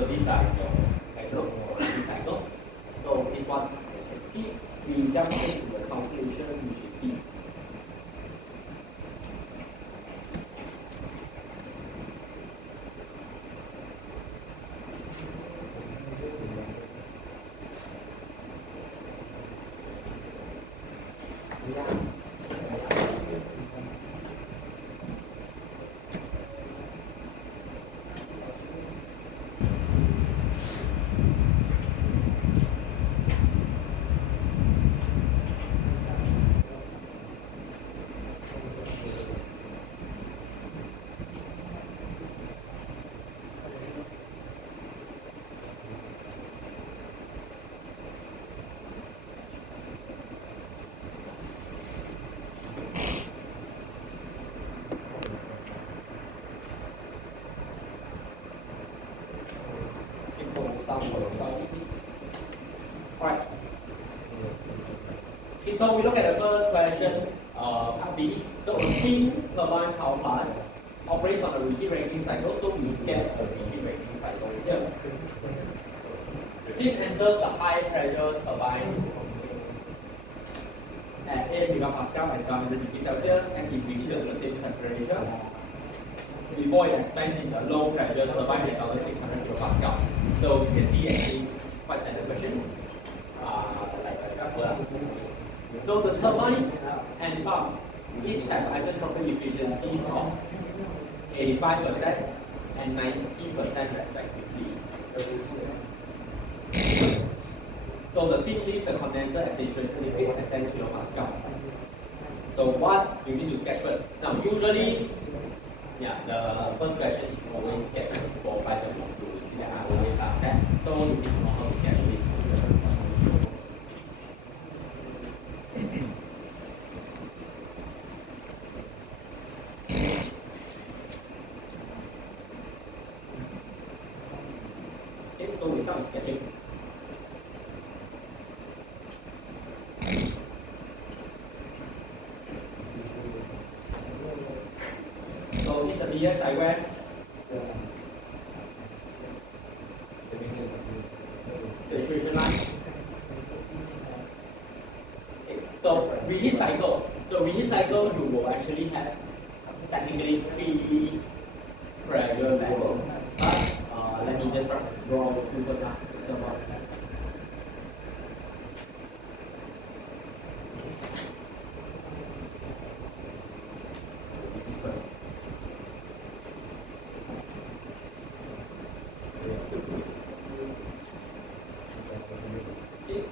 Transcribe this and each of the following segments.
So these are your actual repeat cycle. So this one you can see we jump into the calculation which is B. Alright. Okay, so we look at the first question, part B. So a steam turbine power plant operates on a reheat rating cycle, so we get a reheat rating cycle here. Steam enters the high pressure turbine at 8 megapascal at 700 degrees Celsius and is reheated to the same temperature before it expands in the low pressure turbine at 1600 kilopascal. So you can see actually quite standard question. So the turbine and pump each have isentropic efficiencies of 85% and 90% respectively. So the steam leaves the condenser at saturated liquid at 10 kilopascal. So what you need to sketch first. Now usually, the first question is always sketched for Python modules. I always ask that. So you need to know how to sketch this. Okay, so we start with sketching. So this is a BS diagram. Saturation line. Okay, so reheat cycle. So reheat cycle, you will actually have technically 3 pressure levels. But let me just draw 2 first.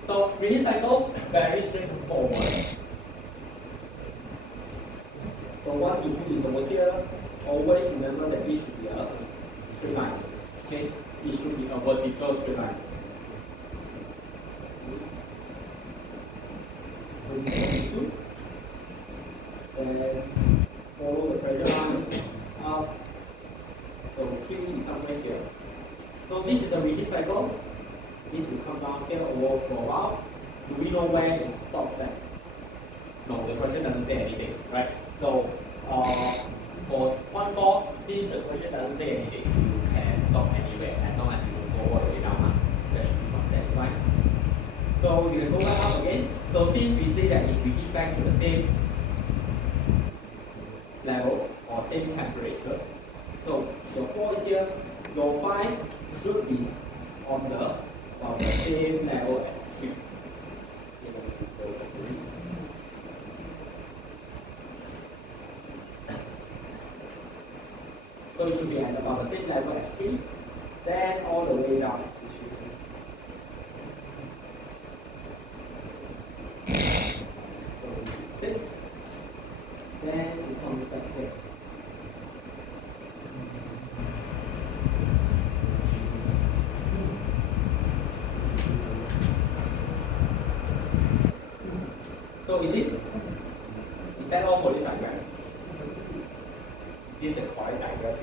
So reheat cycle, very straightforward. So 1 to 2 is over here. Always remember that it should be a straight line. Okay, it should be a vertical straight line. Two. Then follow the pressure line up. So 3 is somewhere here. So this is a reheat cycle. This will come down here over for a while. Do we know where it stops at? No, the question doesn't say anything, right? So for 1-4, since the question doesn't say anything, you can stop anywhere as long as you don't go all the way down. That should be fine. That's fine. So you can go back up again. So since we say that it reheat back to the same level or same temperature, so your 4 is here, your 5 should be on the same level as 3. So it should be at about the same level as 3, then all the way down. So 6, then it comes back here. So is that all for this diagram? Is this the correct diagram?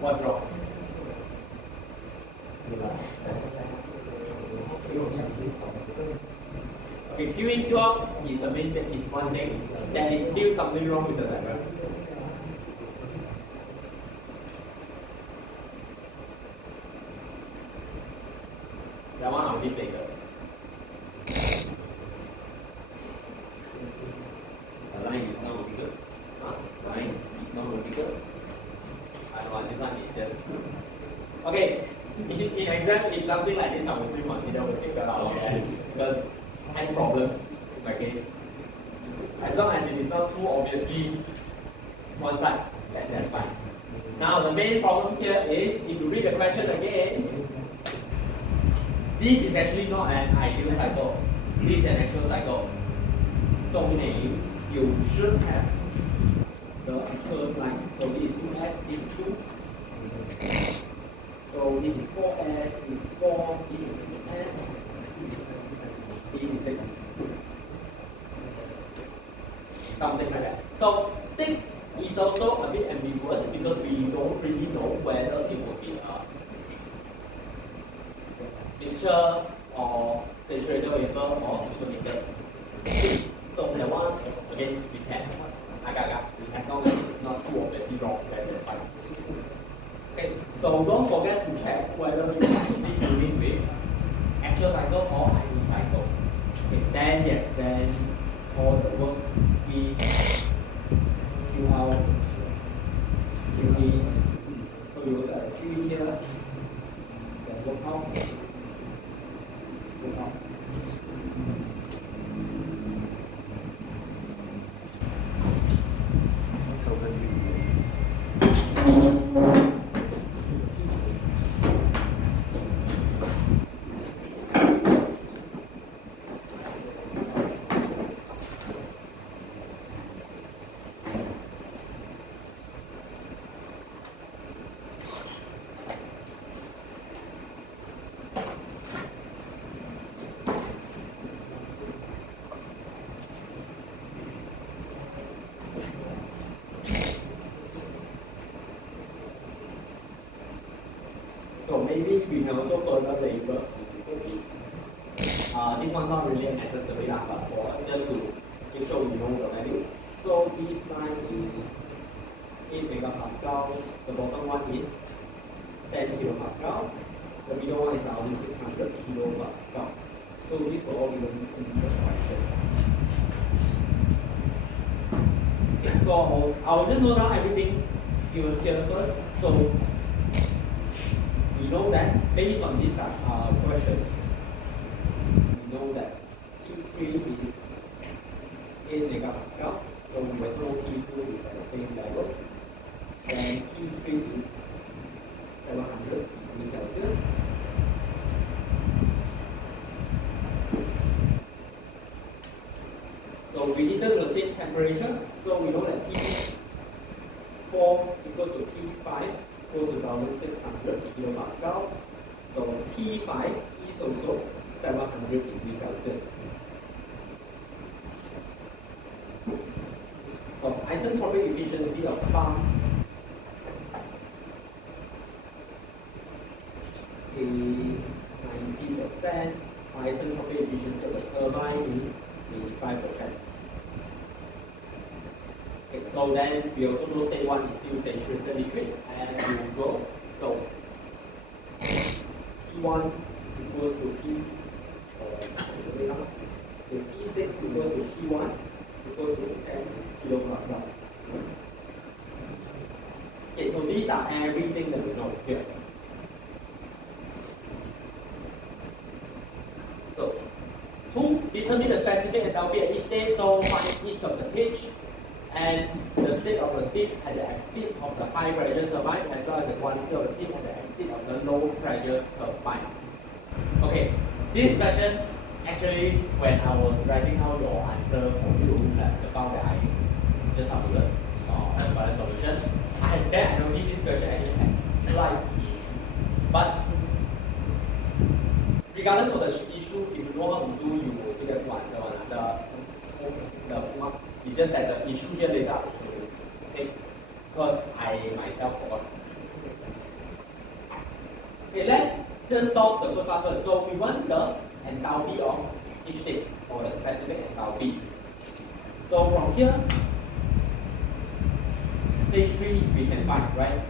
What's wrong? Okay, Q in, Q out, is the main thing, is one thing. There is still something wrong with the diagram. That one I'll leave later. The line is not vertical. Line is not vertical. I don't know, this one is just. Okay, in exam, if something like this, I would still consider vertical because any problem in my case. As long as it is not too obviously one side, that's fine. Now the main problem here is, if you read the question again, this is actually not an ideal cycle. This is an actual cycle. So meaning you should have the actual line. So this is 2s, this is 2. So this is 4s, this is 4, this is 6s, this is 6. Something like that. So 6 is also a bit ambiguous because we don't really know whether it will be a mixture or saturated vapor or supernated. So the one, again, we can as long as it's not too obviously wrong, then that's fine. Okay, so don't forget to check whether you are actually dealing with actual cycle or ideal cycle. Okay, then yes, then all the work we Q out, QE. So you will at QE here, then work out, work out. So maybe we can also further label. This one's not really necessary, but for us just to make sure we know the value. So this line is 8 megapascal, the bottom one is 10 kilopascal, the middle one is 1600 kilopascal. So these were all given in the question. Okay, so I'll just note down everything given here first. So we know that based on this question, we know that Q3 is 8 megapascal, so we will know Q2 is at the same level. Then Q3 is 700 degrees Celsius. So we heated to the same temperature, so we know that T4 equals to T5 equals to 1600 kilopascal. So T5 is also 700 degrees Celsius. So isentropic efficiency of pump is 90%. Isentropic efficiency of the turbine is 85%. Okay, so then we also know state 1 is still saturated liquid as usual. So P1 equals to P, so P6 equals to P1 equals to 10 kilopascal. Okay, so these are everything that we know here. So to determine the specific enthalpy at each state, so find each of the pitch and the state of the steam at the exit of the high pressure turbine as well as the quantity of the steam at the exit of the low pressure turbine. Okay, this question actually when I was writing out your answer for you, the file that I just uploaded for the solution, I noticed this question actually has slight issue. But regardless of the issue, if you know how to do, you will see the full answer one. The full it's just that the issue here later I will show you. Okay? Because I myself forgot. Okay, let's just solve the first part first. So we want the enthalpy of each state or the specific enthalpy. So from here, H3 we can find, right?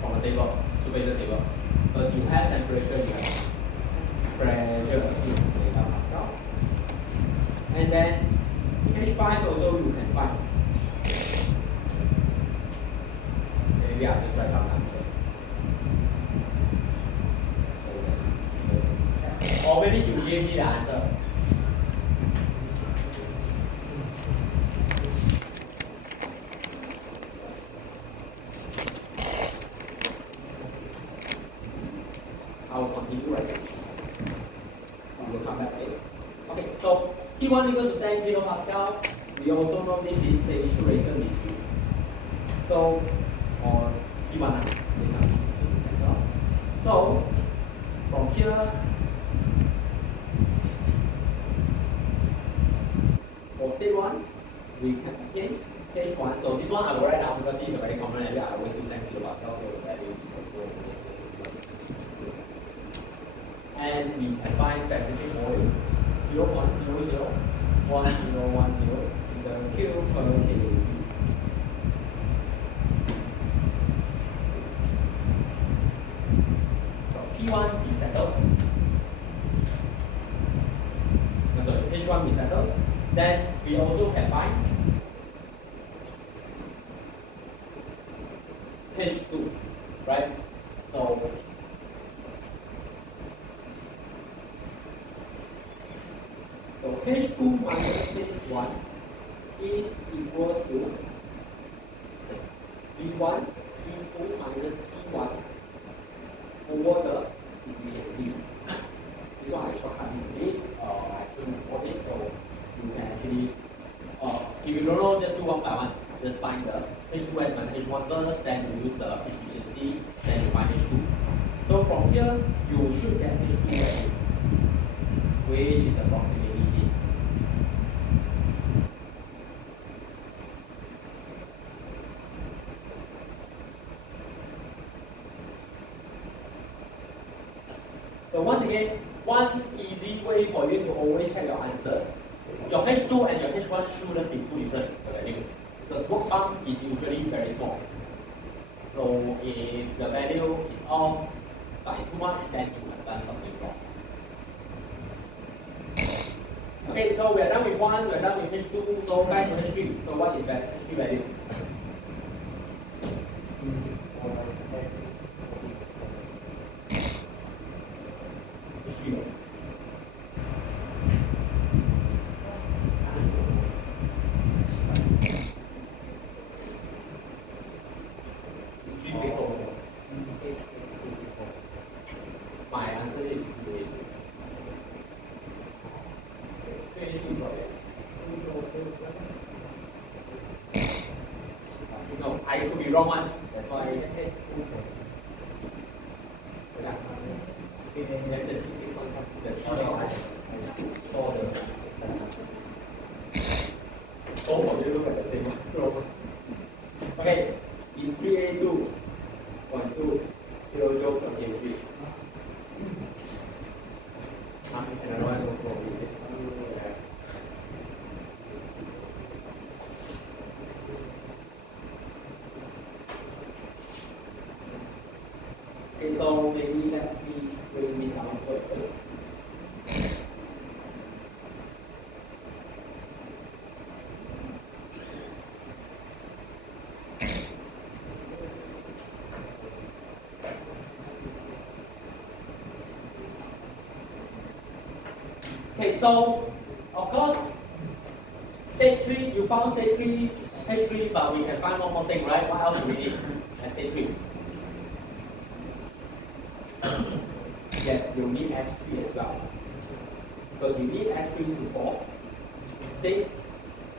From the table, superlative table. Because you have temperature, you have pressure is megapascal. And then H5 also you can find. Maybe I'll just write down the answer. So or maybe you give me the answer. I will continue right now. We will come back later. Okay, so P1 equals to 10 kilopascal. We also know this is the issue raised to 3. So, or P1. So, from here, for state 1, we can again H1. So this one I will write down because this is a very common area. I always use 10 kilopascal, so the value is also and we can find specific volume 0.001010 in the Q per kg. So P1 is settled. Sorry, H1 is settled. Then we also can find H2, right? So H2 minus H1 is equals to V1, P2 minus P1 over the efficiency. This one I shortcut this a bit. I shouldn't before this, so you can actually, if you don't know, just do one by one. Just find the H2 as my H1 first, then you use the efficiency, then you find H2. So from here, you should get H2 value, which is approximately this. So once again, one easy way for you to always check your answer. Your H2 and your H1 shouldn't be too different value because work done is usually very small. So if the value is off by too much, then you have done something wrong. Okay, so we are done with 1, we are done with H2, so back to H3. So what is that H3 value? My answer is no, I could be wrong one. That's why let the T6 one come. The T6 one for the both of you look at the same one. Okay, is 382.2 kilojoule per kg. Another one will go with it. Okay, so maybe let me bring this down first. Okay, so of course, stage 3, you found stage 3, H3, but we can find one more thing, right? What else do we need at stage 3? Yes, you need S3 as well. Because you need S3 to fall. State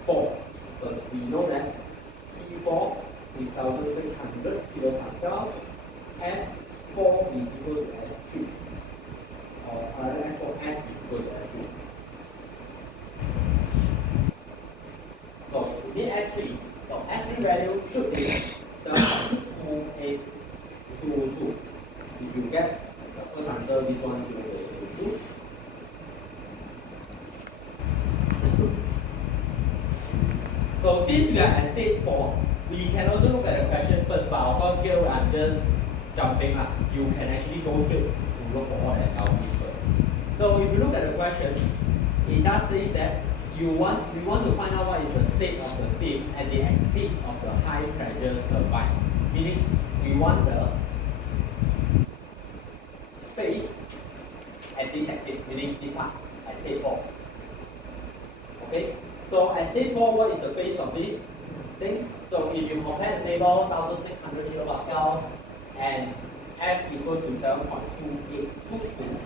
4, because we know that P4 is 1600 kilopascal, S4 is equal to S3. S4S is equal to S3. So we need S3. So S3 value should be 7.2822. If you get the first answer, this one should be the true. So since we are at state 4, we can also look at the question first, but of course here I'm just jumping up. You can actually go straight to look for all the enthalpies first. So if you look at the question, it does say that we want to find out what is the state of the steam at the exit of the high pressure turbine. Meaning we want the phase at this exit, meaning this part, at state 4. Okay? So at state 4, what is the phase of this thing? So if you compare the table, 1600 kilopascal and S equals to 7.2822,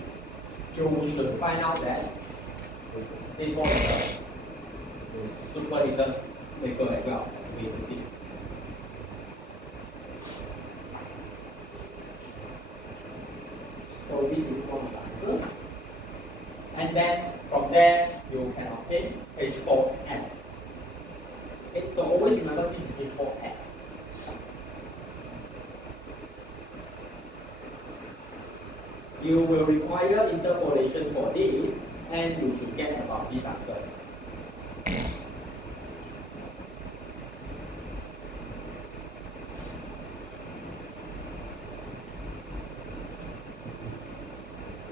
you should find out that state 4 is a superheated vapor as well, as we can see. So this is one of the answers. And then from there, you can obtain H4S. Okay, so always remember this is H4S. You will require interpolation for this, and you should get about this answer.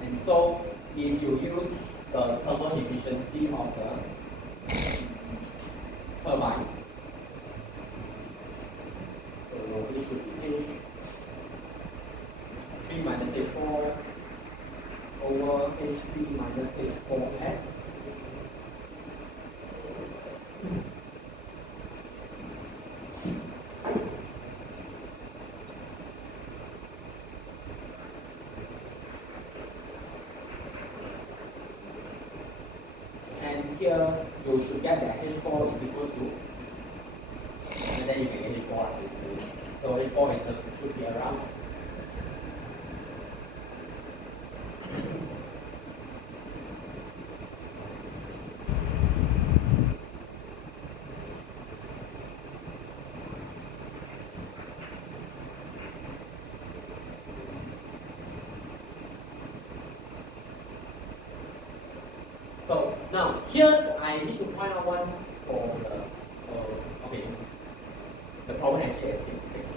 And so, if you use the thermal efficiency of the turbine, so it should be H3 minus H4 over H3 minus H4S. And here you should get that H4 is equals to, and then you can get H4 basically. So H4 should be around . So now here I need to point out one for the okay. The problem actually is 6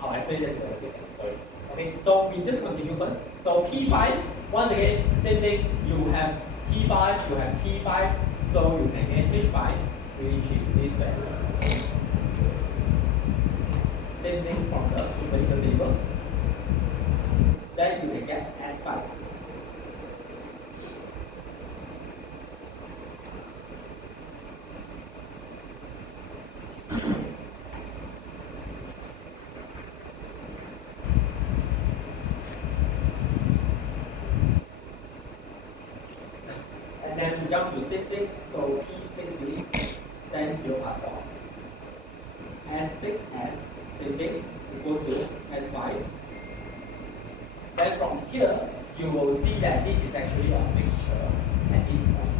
I'll explain that a bit. Sorry. Okay, so we just continue first. So P5, once again, same thing. You have P5, you have T5, so you can get H5, which is this value. Same thing from the superheated table. Then you can get S5. And then we jump to state 6, so P6 is 10 kilopascal. S6S, same thing, equals to S5. Then from here, you will see that this is actually a mixture at this point.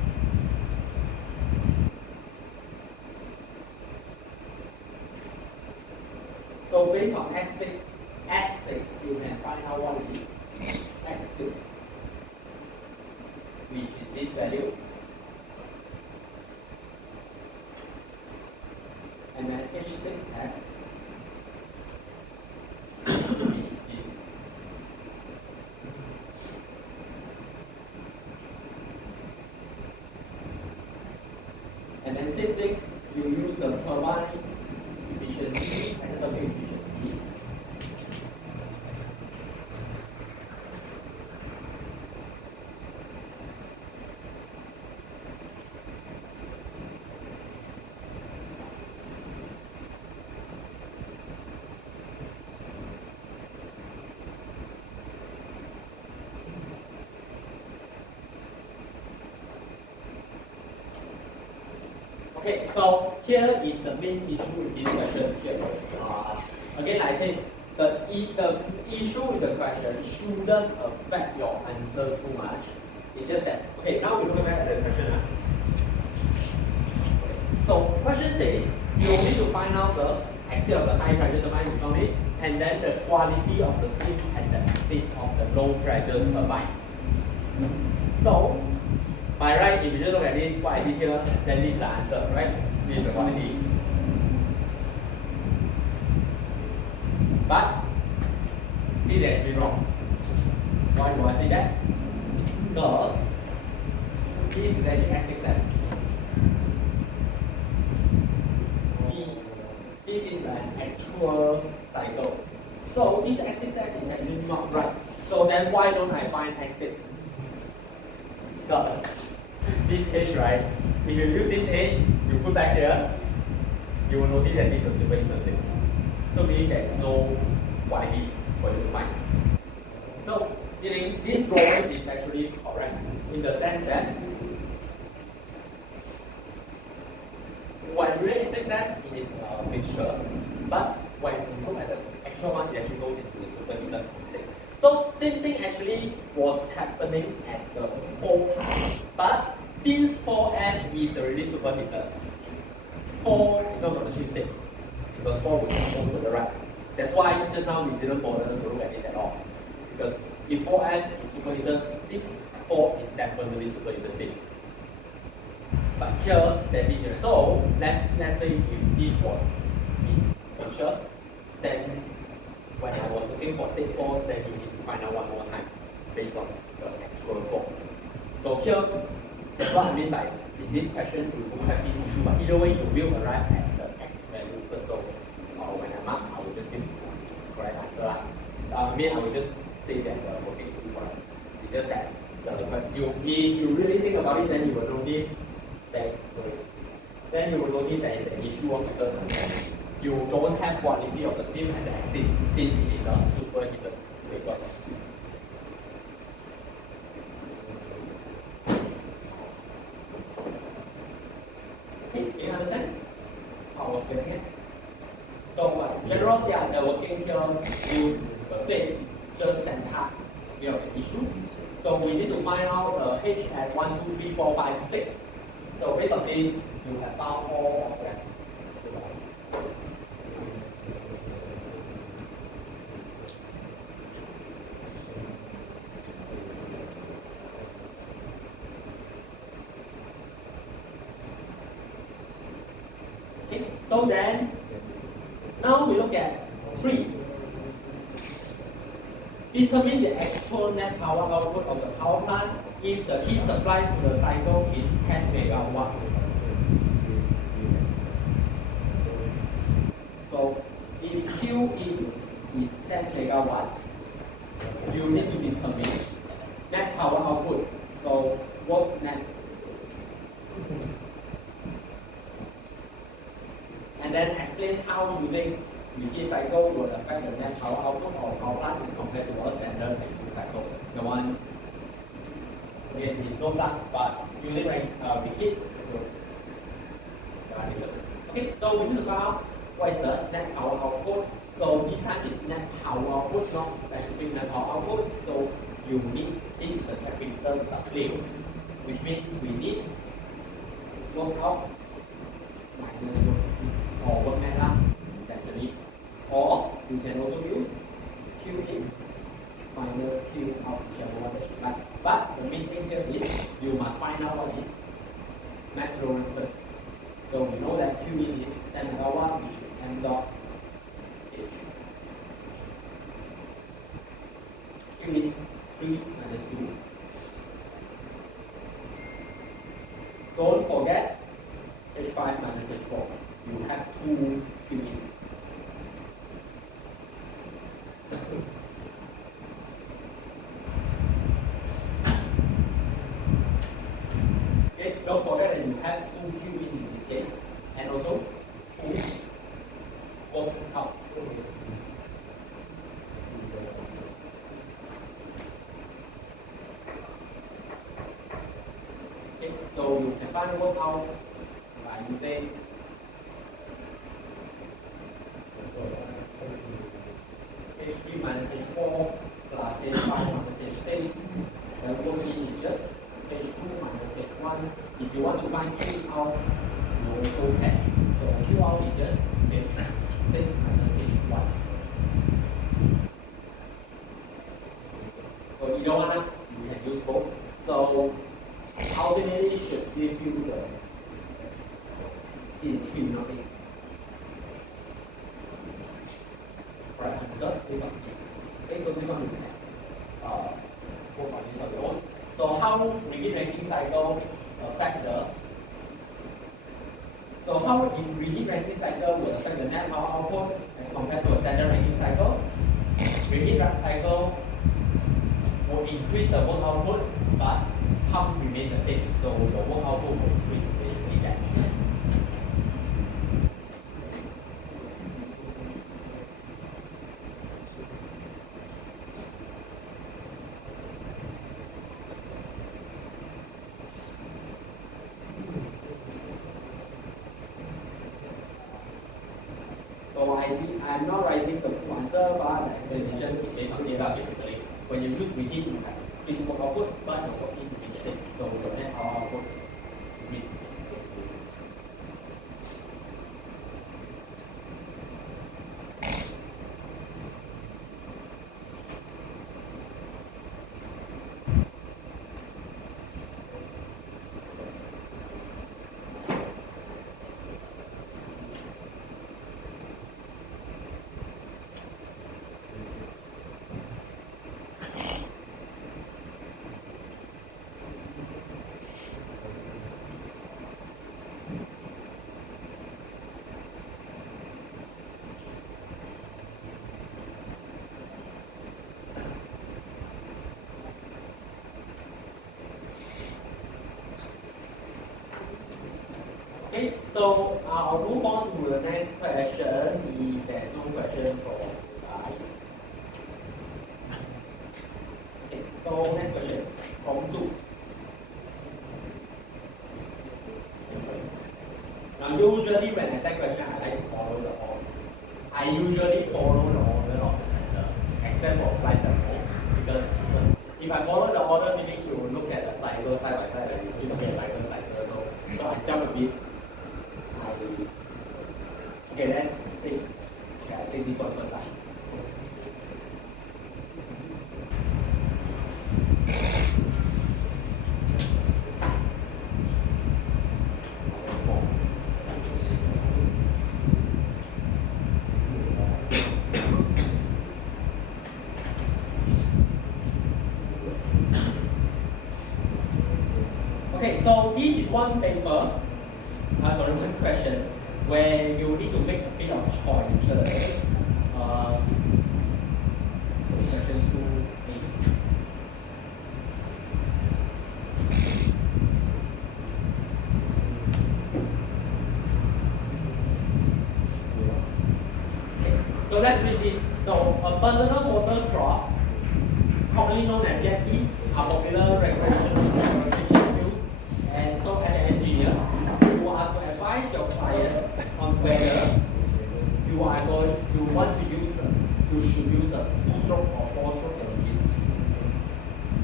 So based on S6, you can find out what it is. X6, which is this value. And then H6S, which is this. And then same thing, you use the turbine efficiency and the turbine efficiency. Okay, so here is the main issue with this question here. Again, I say the issue with the question shouldn't affect your answer too much. It's just that, okay, now we look back at the question. So, question says, you need to find out the exit of the high pressure turbine, we found it, and then the quality of the steam at the exit of the low pressure turbine. So, By right, if you just look at this, what I did here, then this is the answer, right? This is what I did. But this is actually wrong. Why do I say that? Because this is actually x-axis. This is an actual cycle. So this x-axis is actually not right. So then why don't I find x6? Because this h, right? If you use this h, you put back here, you will notice that this is a super interstate. So meaning there is no YD for you to find. So meaning this drawing is actually correct in the sense that when you read x-axis, it is a mixture, but when you look at the actual one, it actually goes into the superheated state. So same thing actually was happening at the 4 part, but since 4S is already superheated, 4 is not going to change state because 4 will just move to the right. That's why just now we didn't bother to look at this at all. Because if 4S is superheated state, 4 is definitely superheated state. But here, there is so let's say if this was in picture, then when I was looking for state 4, then you need to find out one more time based on the actual 4. So here, that's what I mean by in this question we will have this issue, but either way you will arrive at the x value first. So when I mark, I will just give the correct answer. I mean I will just say that the working is correct. It's just that if you really think about it, then you will notice that then you will notice that it's an issue because you don't have quality of the steam and the exit since it is a superheated vapor. Okay, do you understand how I was getting it? So in general, yeah, the working here you say just that part, an issue. So we need to find out H at 1, 2, 3, 4, 5, 6. So based on this, you have found all of them. Okay, so then now we look at 3. Determine the actual net power output of the power plant if the heat supply to the cycle is 10 megawatts. So if QE is 10 megawatt, you need to determine net power output. So work net. And then explain how using the heat cycle will affect the net power output of power plant as compared to our standard heat cycle. The one again is no dark, but using reheat will. Okay, so we need to find out what is the net power output. So this time is net power output, not specific net power output. So you need this is the capital W, which means we need work out minus work or work net up essentially. Or you can also use Q in minus Q out, whichever one that you like. But the main thing here is you must find out what is mass flow rate first. So we know that Q in is 10 megawatt, which is m dot h. Q in 3 minus 2. Don't forget H5 minus H4. You have 2 Q in. Okay, don't forget that you have 2 Q in this case, and also 2 work out. Okay, so you can find work out by using H3 minus H4 plus H5 minus H6. Then work in is just H2 minus H1. If you want to find Q out, you also can. So Q out is just H6 minus H1. So either one, you can use both. So ultimately, is 3 nothing. Right answer is on this. Okay, so this one you can work on this on your own. So how reheat ranking cycle affect the if reheat ranking cycle will affect the net power output as compared to a standard ranking cycle? Reheat cycle will increase the work output, but pump remain the same. So the work output will increase basically that. So I'm not writing the full answer, but the explanation is based on data basically. When you use reheat, you have increased work output, but the work input is the same. So the net power output increase. Okay, so I'll move on to the next question if there's no question for guys. Okay, so next question from 2. Now usually when I say question, I like to follow the order. I usually follow the order of the chapter, except for flight demo, because if I follow the order, meaning you look at the cycle side by side and you see the cycle. So I jump a bit. Okay, let's take. Okay, I take this one first. Okay, so this is one paper. One question where you need to make a bit of choices. So question 2A. Okay, so let's read this. So a personal water trough, commonly known as jet skis, are popular recreational fuels. And so as an engineer, you are to advise your client on whether you should use a 2-stroke or 4-stroke engine,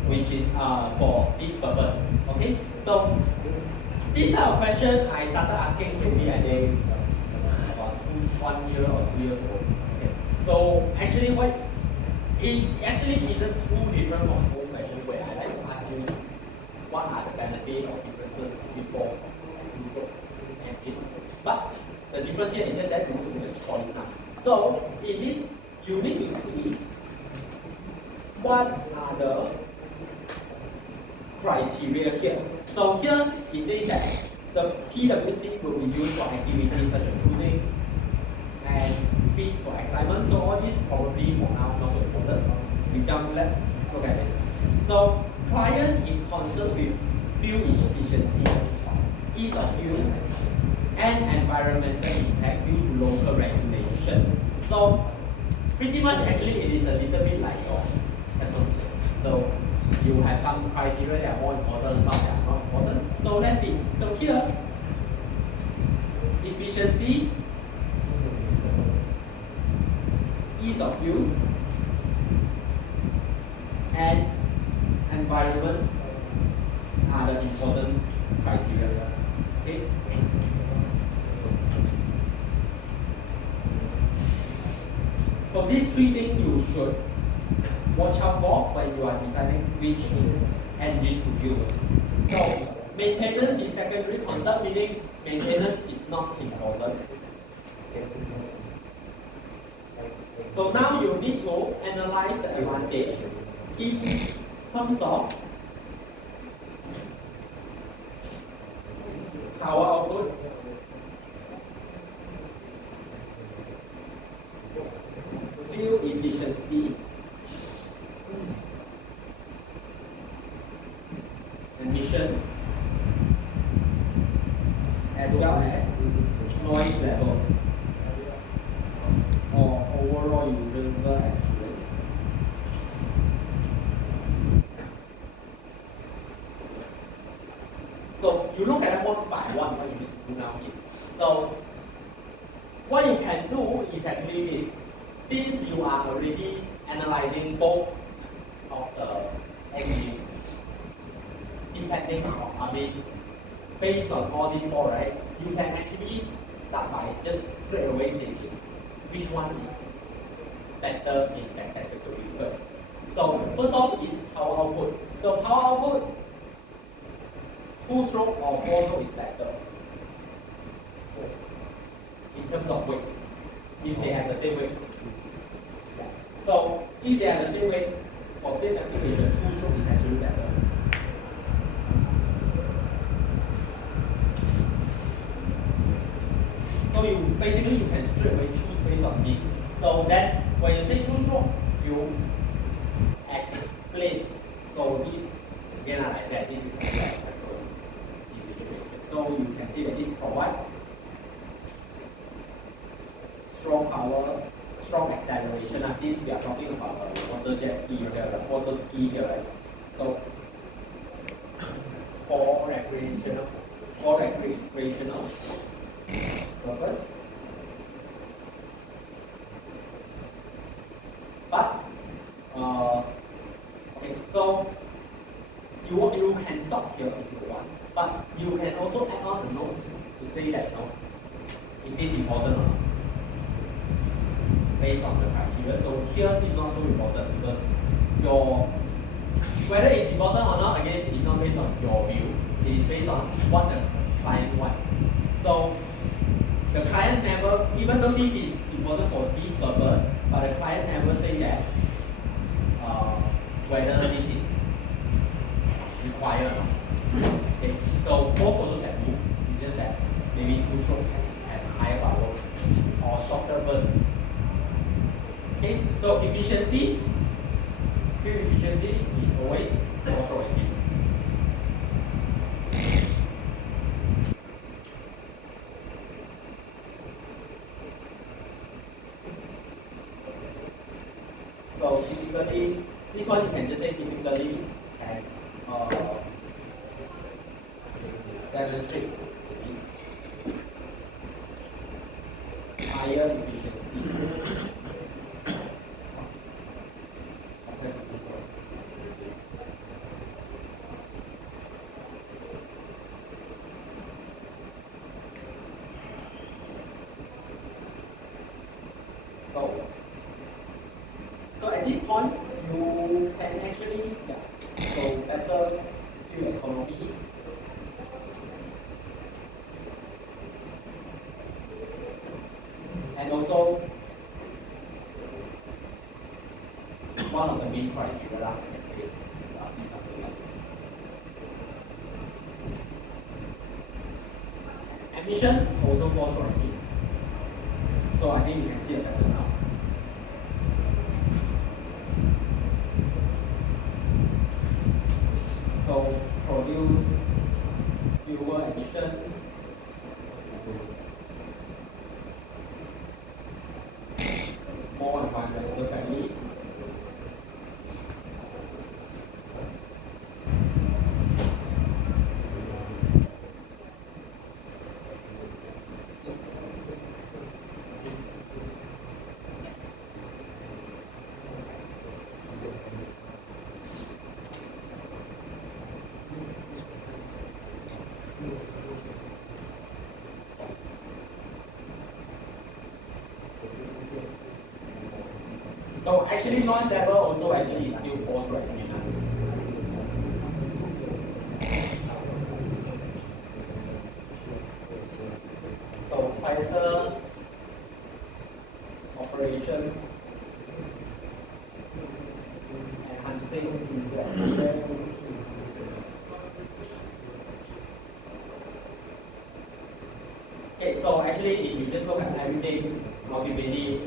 which is for this purpose. Okay, so this type of question I started asking maybe I think about 1 year or 2 years ago. Okay, so actually it actually isn't too different from old questions where I like to ask you what are the benefits or differences between both 2-stroke engine. But the difference here is just that you need to make a choice now. So in this, you need to see what are the criteria here. So here it says that the PWC will be used for activities such as cruising and speed for excitement. So all these probably for now not so important. We jump left, look at this. So client is concerned with fuel efficiency, ease of use, and environmental impact due to local regulation. So pretty much actually it is a little bit like your technology. So you have some criteria that are more important, some that are not important. So let's see. So here, efficiency, ease of use, and environment are the important criteria. Okay. So these 3 things you should watch out for when you are deciding which engine to use. So maintenance is secondary concern, meaning maintenance is not important. So now you need to analyze the advantage in terms of power output, fuel efficiency, emission, as well as noise level or overall user experience. So you look at them one by one, what you need to do now is. So what you can do is actually this. Since you are already analyzing both of the engine, depending on, based on all these four, right, you can actually start by just straight away thinking which one is better in that category first. So first off is power output. So power output, 2-stroke or 4-stroke is better in terms of weight, if they have the same weight. So if they have the same weight for same application, 2-stroke is actually better. So you can straight away choose based on this. So then when you say 2-stroke, you explain. So this again, like I said, this is petrol decision making. So you can see that this provides strong power, strong acceleration. Since we are talking about water jet ski here, water ski here, right? So for recreational purpose. But okay, so you can stop here if you want, but you can also add on a note to say that is this important or not based on the criteria. So here is not so important because whether it's important or not, again, it's not based on your view. It is based on what the client wants. So the client never, even though this is important for this purpose, but the client never say that whether this is required or not. Okay, so both also can move. It's just that maybe 2-stroke can have higher power or shorter burst. Okay, so efficiency, fuel efficiency is always 4-stroke engine. So typically, this one you can just say typically has demonstrates higher efficiency. So at this point, you can actually, so better fuel economy. And also, one of the main criteria, I can say, is something like this. Emission, also 4-stroke engine. So I think you can see a better now. So produce fewer emission, more environmental friendly. So actually noise level also actually is still 4-stroke engine. vital operation enhancing interaction. Okay, so actually if you just look at everything, ultimately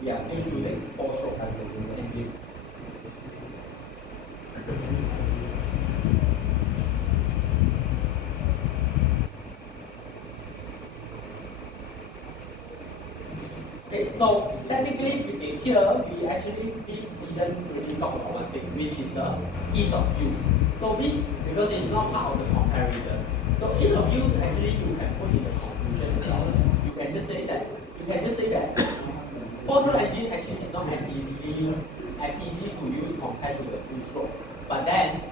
we are still choosing 4-stroke engine. Okay, so technically speaking, here we actually didn't really talk about one thing, which is the ease of use. So this, because it's not part of the comparison. So ease of use actually you can put in the conclusion as well. You can just say that 4-stroke engine actually is not as easy to use compared to the 2-stroke. But then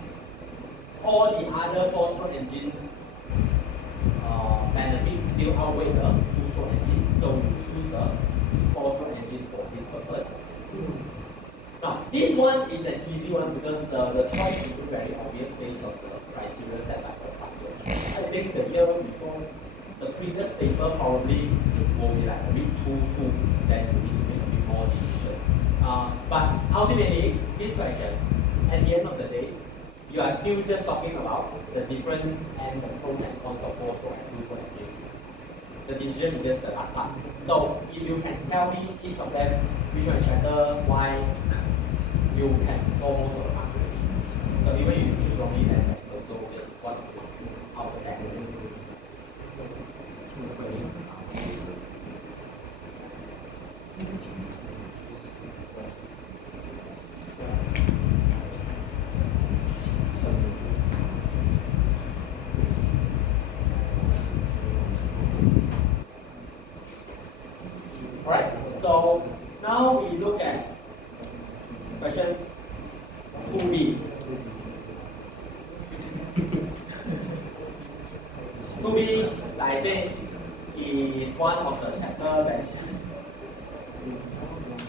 all the other 4-stroke engines benefits still outweigh the 2-stroke engine. So you choose the 4-stroke engine for this purpose. Now, this one is an easy one because the choice is very obvious based on the criteria set by the target. I think the year before, the previous paper probably will be like a bit too, then you need to make a bit more decision. But ultimately, this question, at the end of the day, you are still just talking about the difference and the pros and cons of 4-stroke and 2-stroke engine. The decision is just the last part. So if you can tell me each of them, which one is better, why, you can score most of the marks already. So even if you choose wrongly, then that's also just 1 of the marks out of 10. Alright, so now we look at question 2B. 2B, like I said, is one of the chapter that is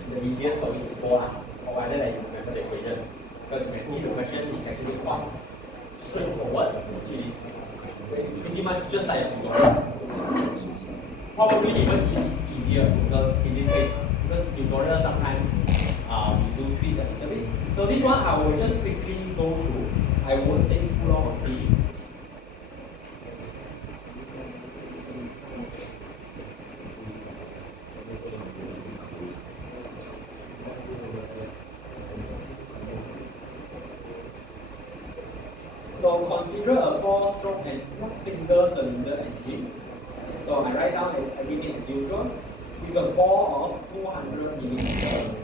the easiest for you to score, provided that you remember the equation. Because you can see the question is actually quite straightforward, which is pretty much just like a tutorial. Probably even easier because in this case, because tutorial sometimes we do twist a little bit. So this one I will just quickly go through. I won't stay too long on it. So consider a 4-stroke and single cylinder engine. So I write down everything as usual. With a bore of 200 mm,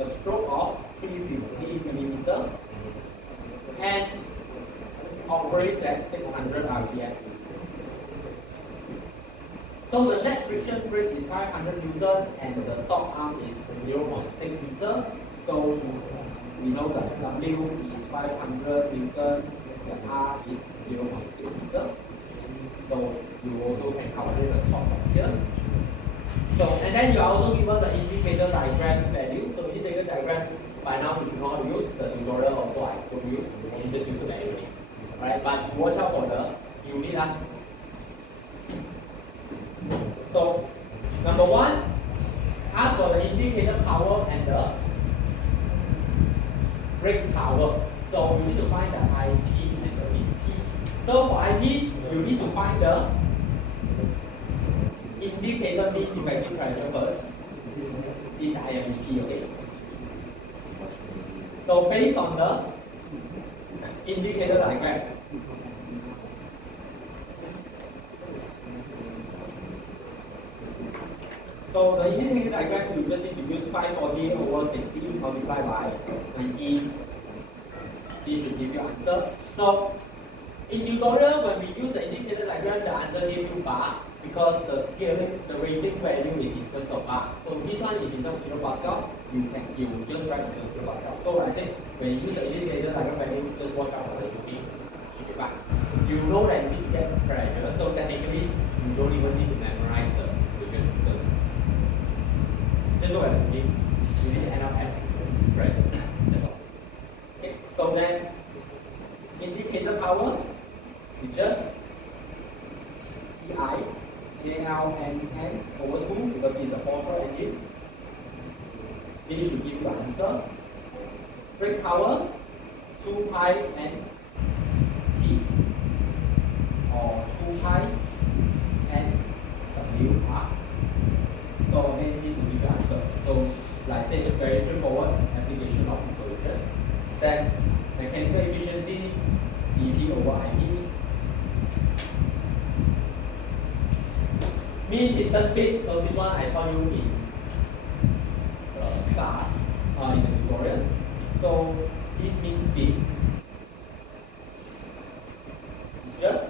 a stroke of 350 mm, and operates at 600 RPM. So the net friction rate is 500 Newton and the top arm is 0.6 meter. So we know that W is 500 Newton, the R is 0.6 meter. So you also can calculate the top from here. So, and then you are also given the indicator diagram value. So indicator diagram, by now you should know how to use. The tutorial also I told you, you just use it manually. Alright, but watch out for the unit. So, number 1, ask for the indicator power and the brake power. So you need to find the IP and the VP. So for IP, you need to find the indicator mean effective pressure first. This is IMET, okay? So based on the indicator diagram, so the indicator diagram you just need to use 540 over 60 multiplied by 90. This should give you answer. So in tutorial, when we use the indicator diagram, the answer gives you bar because the scaling, the rating value is in terms of bar. So this one is in terms of kilopascal. You just write in terms of kilopascal. So I say when you use the indicator diagram value, just watch out for the unit. Should be fine. You know that you need to get pressure, so technically you don't even need to memorize the equation because just look at the unit. You need to end up as pressure. That's all. Okay. So then indicator power It's just Pi ALNN over 2 because it's a 4-stroke engine. This should give you the answer. Brake power 2 pi n T or 2 pi n W R. So again, this will be the answer. So like I said, it's very straightforward application of equation. Then mechanical efficiency, EP over IP. Mean distance speed, so this one I told you in class, in the tutorial. So this mean speed is just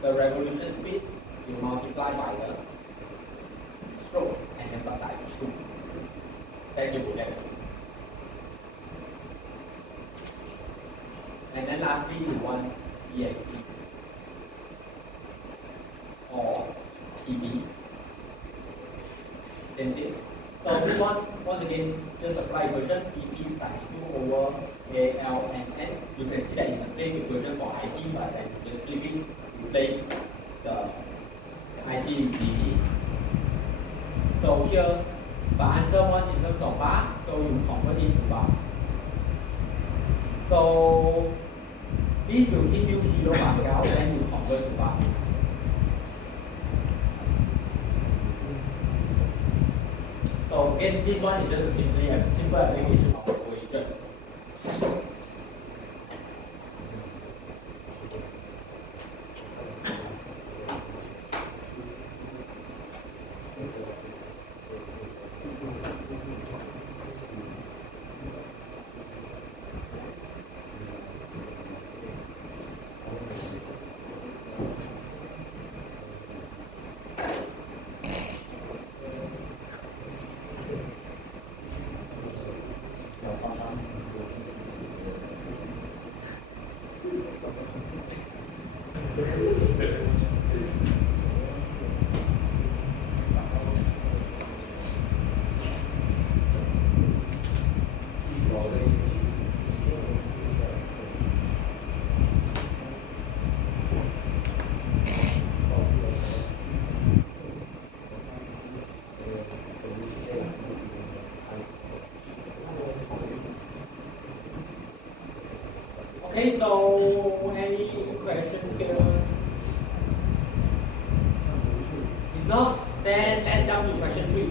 the revolution speed you multiply by the stroke and then by times 2. Then you will get 2. And then lastly you want EMP or PB. Same thing. So this one, once again, just apply equation EP times 2 over ALNN. You can see that it's the same equation for IP, but then you just flip it, replace the IP with DP. So here, the answer once in terms of bar, so you convert it to bar. So this will give you kilopascal, then you convert to bar. So again, this one is just a simple application of the equation. Okay, so any question here? If not, then let's jump to question 3.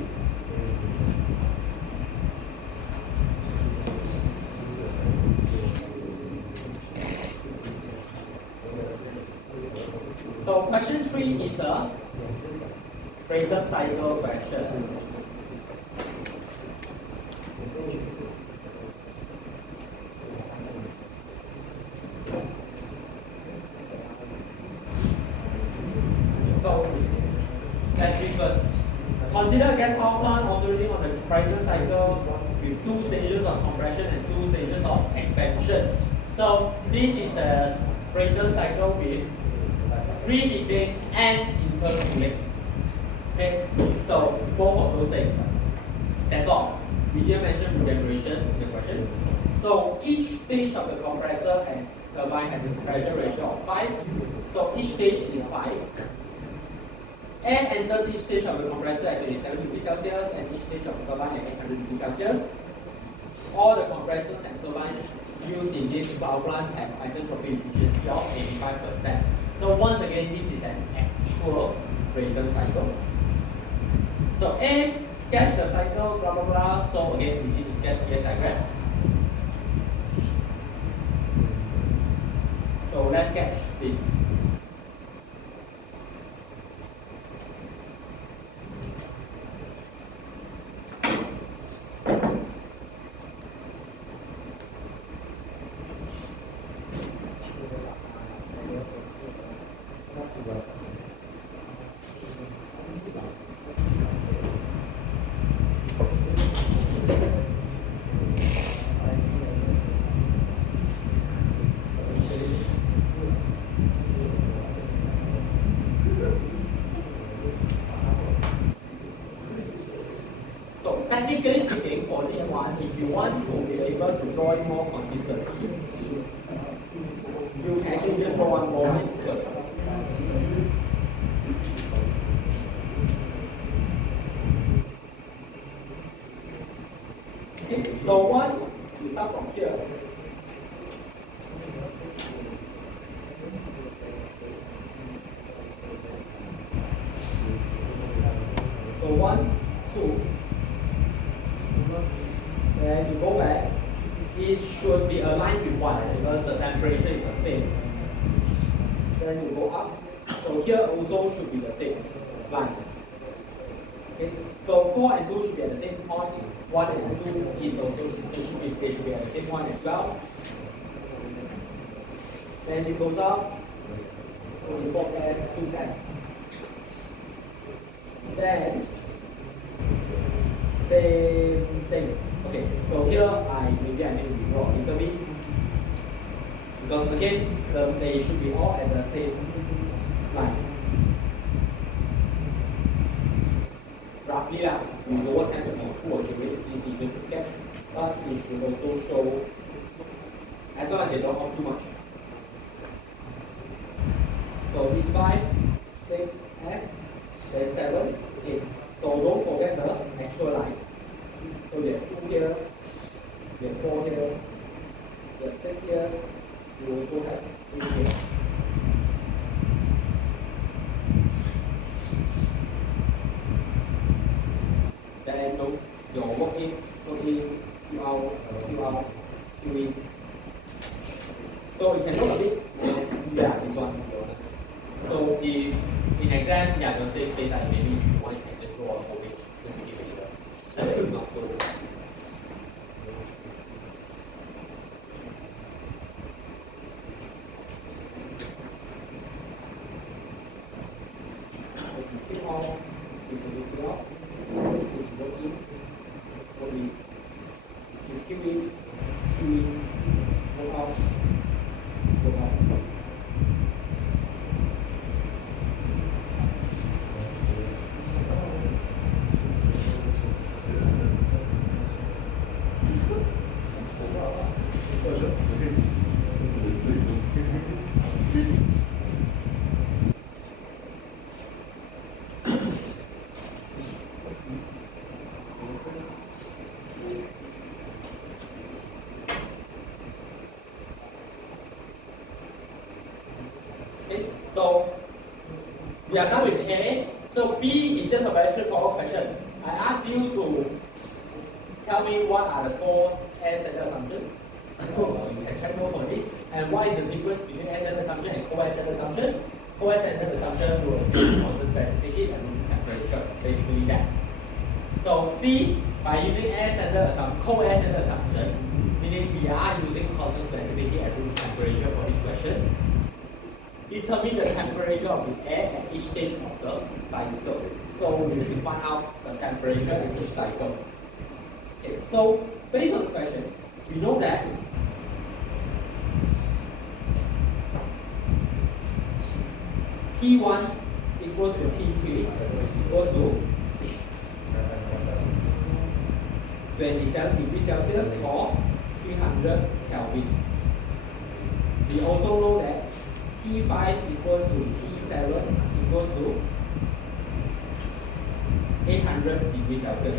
So question 3 is a Brayton cycle question. Consider gas power plant operating on the Brayton cycle with 2 stages of compression and 2 stages of expansion. So this is a Brayton cycle with preheating and intercooling. Okay, so both of those things. That's all. We didn't mention regeneration in the question. So each stage of the compressor and turbine has a pressure ratio of 5. So each stage is 5. Air enters each stage of the compressor at 27 degrees Celsius and each stage of the turbine at 800 degrees Celsius. All the compressors and turbines used in this power plant have isentropic efficiency of 85%. So once again, this is an actual Brayton cycle. So A, sketch the cycle, blah blah blah. So again, we need to sketch PS diagram. So let's sketch this. Technically speaking, for this one, if you want to be able to draw it more consistently, you can actually just draw one more line first. Okay, so one, you start from here. So 1, 2. Then you go back. It should be aligned with 1 because the temperature is the same. Then you go up. So here also should be the same line. Okay. So 4 and 2 should be at the same point. 1 and 2 is also they should be at the same point as well. Then this goes up. So it's 4S, 2S. Then same thing. Okay, so here maybe I need to draw a little bit because again they should be all at the same line. Roughly we don't have to be too accurate, it's just a sketch, but it should also show as long as they don't off too much. So this 5, 6, S, then 7, 8. So don't forget the actual line. So we have 2 here, we have 4 here, we have 6 here, we also have 8 here. Then your work in, fill out, fill in. So you can look a bit, this one to be honest. So if in exam, the stage data, maybe if you want, you can just draw a whole page, just to give it the not so. Fill out, fill out, work in, fill in, go out, go out. So we are done with A. So B is just a very straightforward question. I ask you to tell me what are the 4 air standard assumptions. You can check more for this. And what is the difference between air standard assumption and co-air standard assumption? Co-air standard assumption will assume constant specific heat and room temperature. Basically that. So C, by using air standard assumption, co-air standard assumption, meaning we are using constant specific heat and room temperature for this question. Determine the temperature of the air at each stage of the cycle. So we need to find out the temperature at each cycle. Okay, so based on the question, we know that T1 equals to T3 equals to 27 degrees Celsius or 300 Kelvin. We also know that T5 equals to T7 equals to 800 degrees Celsius.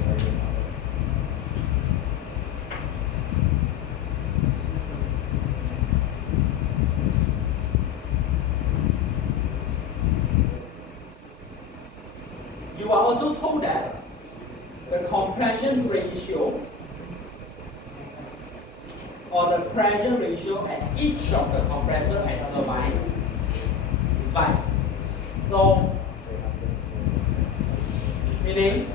You are also told that the compression ratio or the pressure ratio at each of the compressor and turbine is 5. So, meaning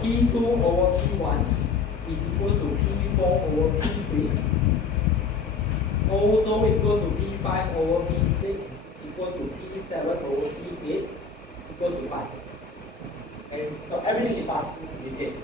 P2 over P1 is equal to P4 over P3, also equals to P5 over P6 equals to P7 over P8 equals to 5. Okay, so everything is 5 in this case.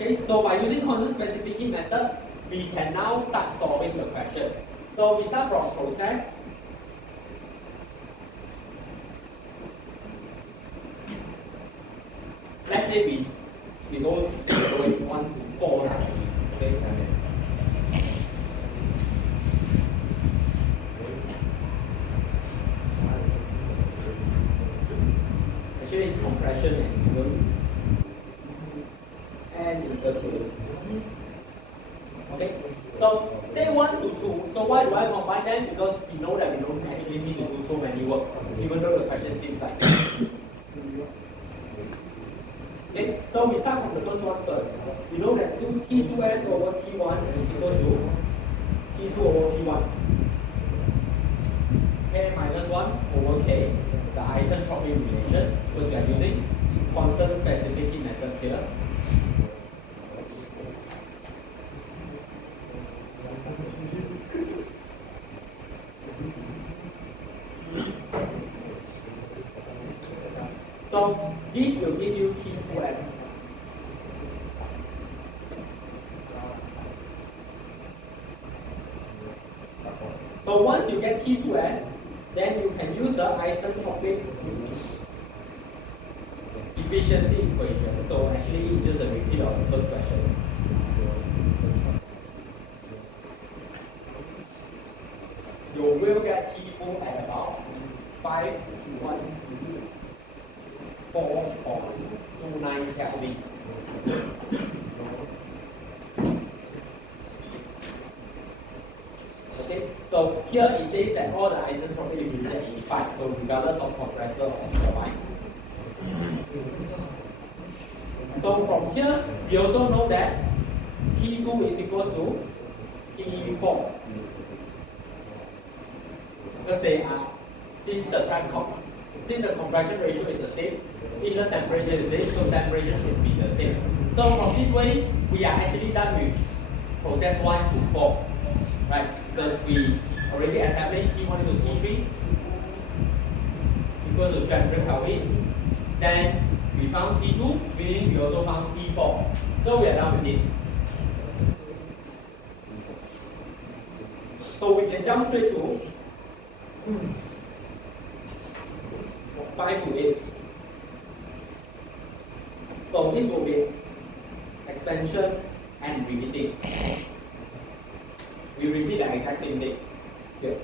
Okay, so by using constant specific heat method, we can now start solving the question. So we start from process. Let's say we go going 1 to 4. Okay. Actually, it's compression and intercooling. Okay. So stay 1 to 2. So why do I combine them? Because we know that we don't actually need to do so many work, even though the question seems like this. Okay, so we start from the first one first. We know that T2S over T1 is equal to T2 over P1. K minus 1 over K, the isentropic relation, because we are using constant specific heat method here. So this will give you T2S. So once you get T2S, then you can use the isentropic efficiency equation. So actually it's just a repeat of the first question. You will get T2 at about 514.29 Kelvin. Okay, so here it says that all the isentropic is at 85, so regardless of compressor or turbine. So from here, we also know that T2 is equal to T4. Because they are, since the compression ratio is the same, inner temperature is the same, so temperature should be the same. So from this way, we are actually done with process 1 to 4, right? Because we already established T1 to T3 equals to 300 Kelvin. Then we found T2, meaning we also found T4. So we are done with this. So we can jump straight to 5 to 8. So this will be expansion and repeating. We repeat the exact same thing here.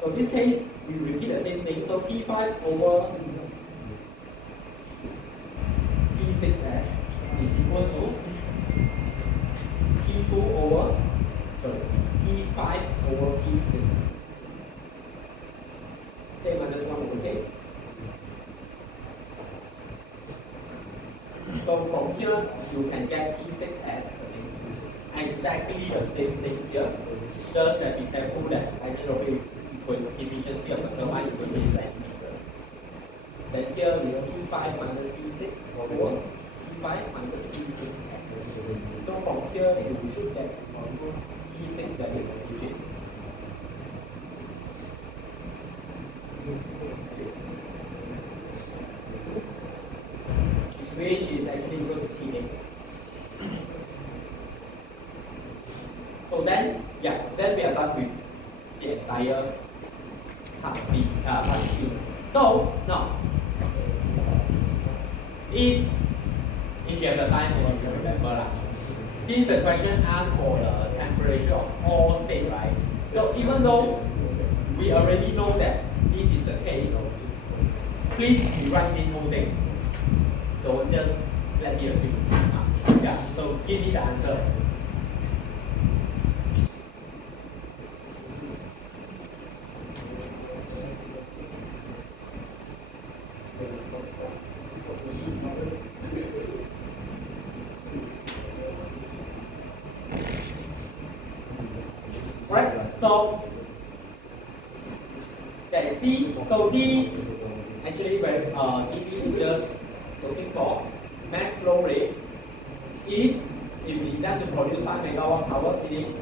So in this case, we repeat the same thing. So T5 over T6S is equal to P5 over P6. K minus 1 over K. So from here, you can get P6S. Exactly the same thing here. Just that be careful that isentropic efficiency of the turbine is always slightly different. Then here is P5 minus P6 over P5 minus P6S. So from here, you should get P6 value, which is actually equal to T8. So then, then we are done with the entire part B, part C. So now, if you have the time to remember, since the question asks for the temperature of all state, right? So even though we already know that this is the case, please rewrite this whole thing. Don't just let me assume. So give me the answer. Right? So let's see. So D actually when DP is just looking for mass flow rate. If we design to produce 5 megawatt hour, meaning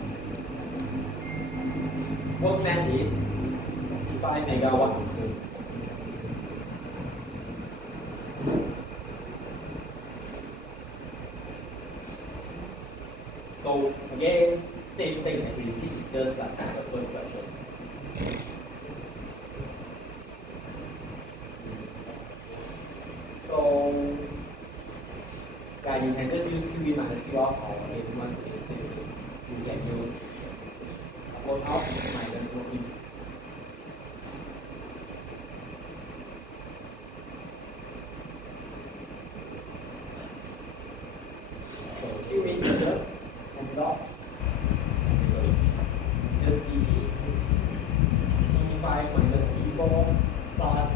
work done is 5 megawatt. thing actually. This is just like the first question. So yeah, you can just use QE minus Q out or A minus A same thing. You can use work out minus work in. So QE is just and dot. So just CP T5 minus T4 plus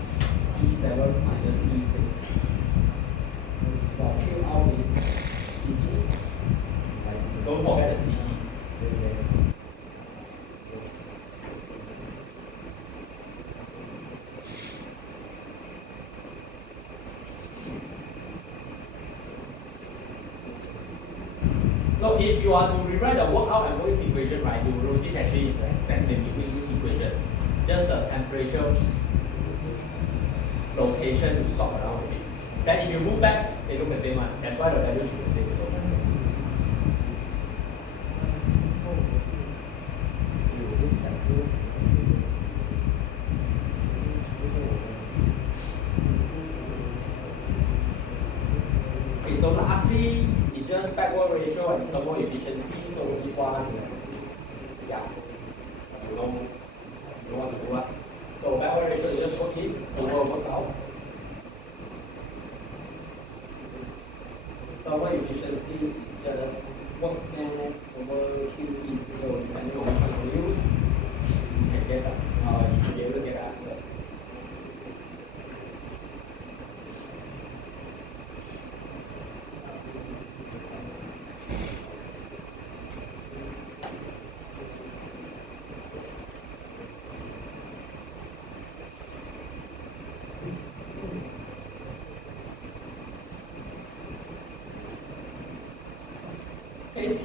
T7 minus T6. For Q out is CP. Don't forget the CP. So if you are to rewrite the workout and work equation, right, you will notice actually is the exact same equation. Just the temperature, location you swap around a bit. Then if you move back, they look the same one. That's why the value should be the same. So okay, so lastly, it's just backward ratio and thermal efficiency. So this one, yeah, you know what to do. So backward ratio is just work in over work out. Thermal efficiency is just work net over QE. So depending on which one you use, you can get you should be able to get an answer. Okay,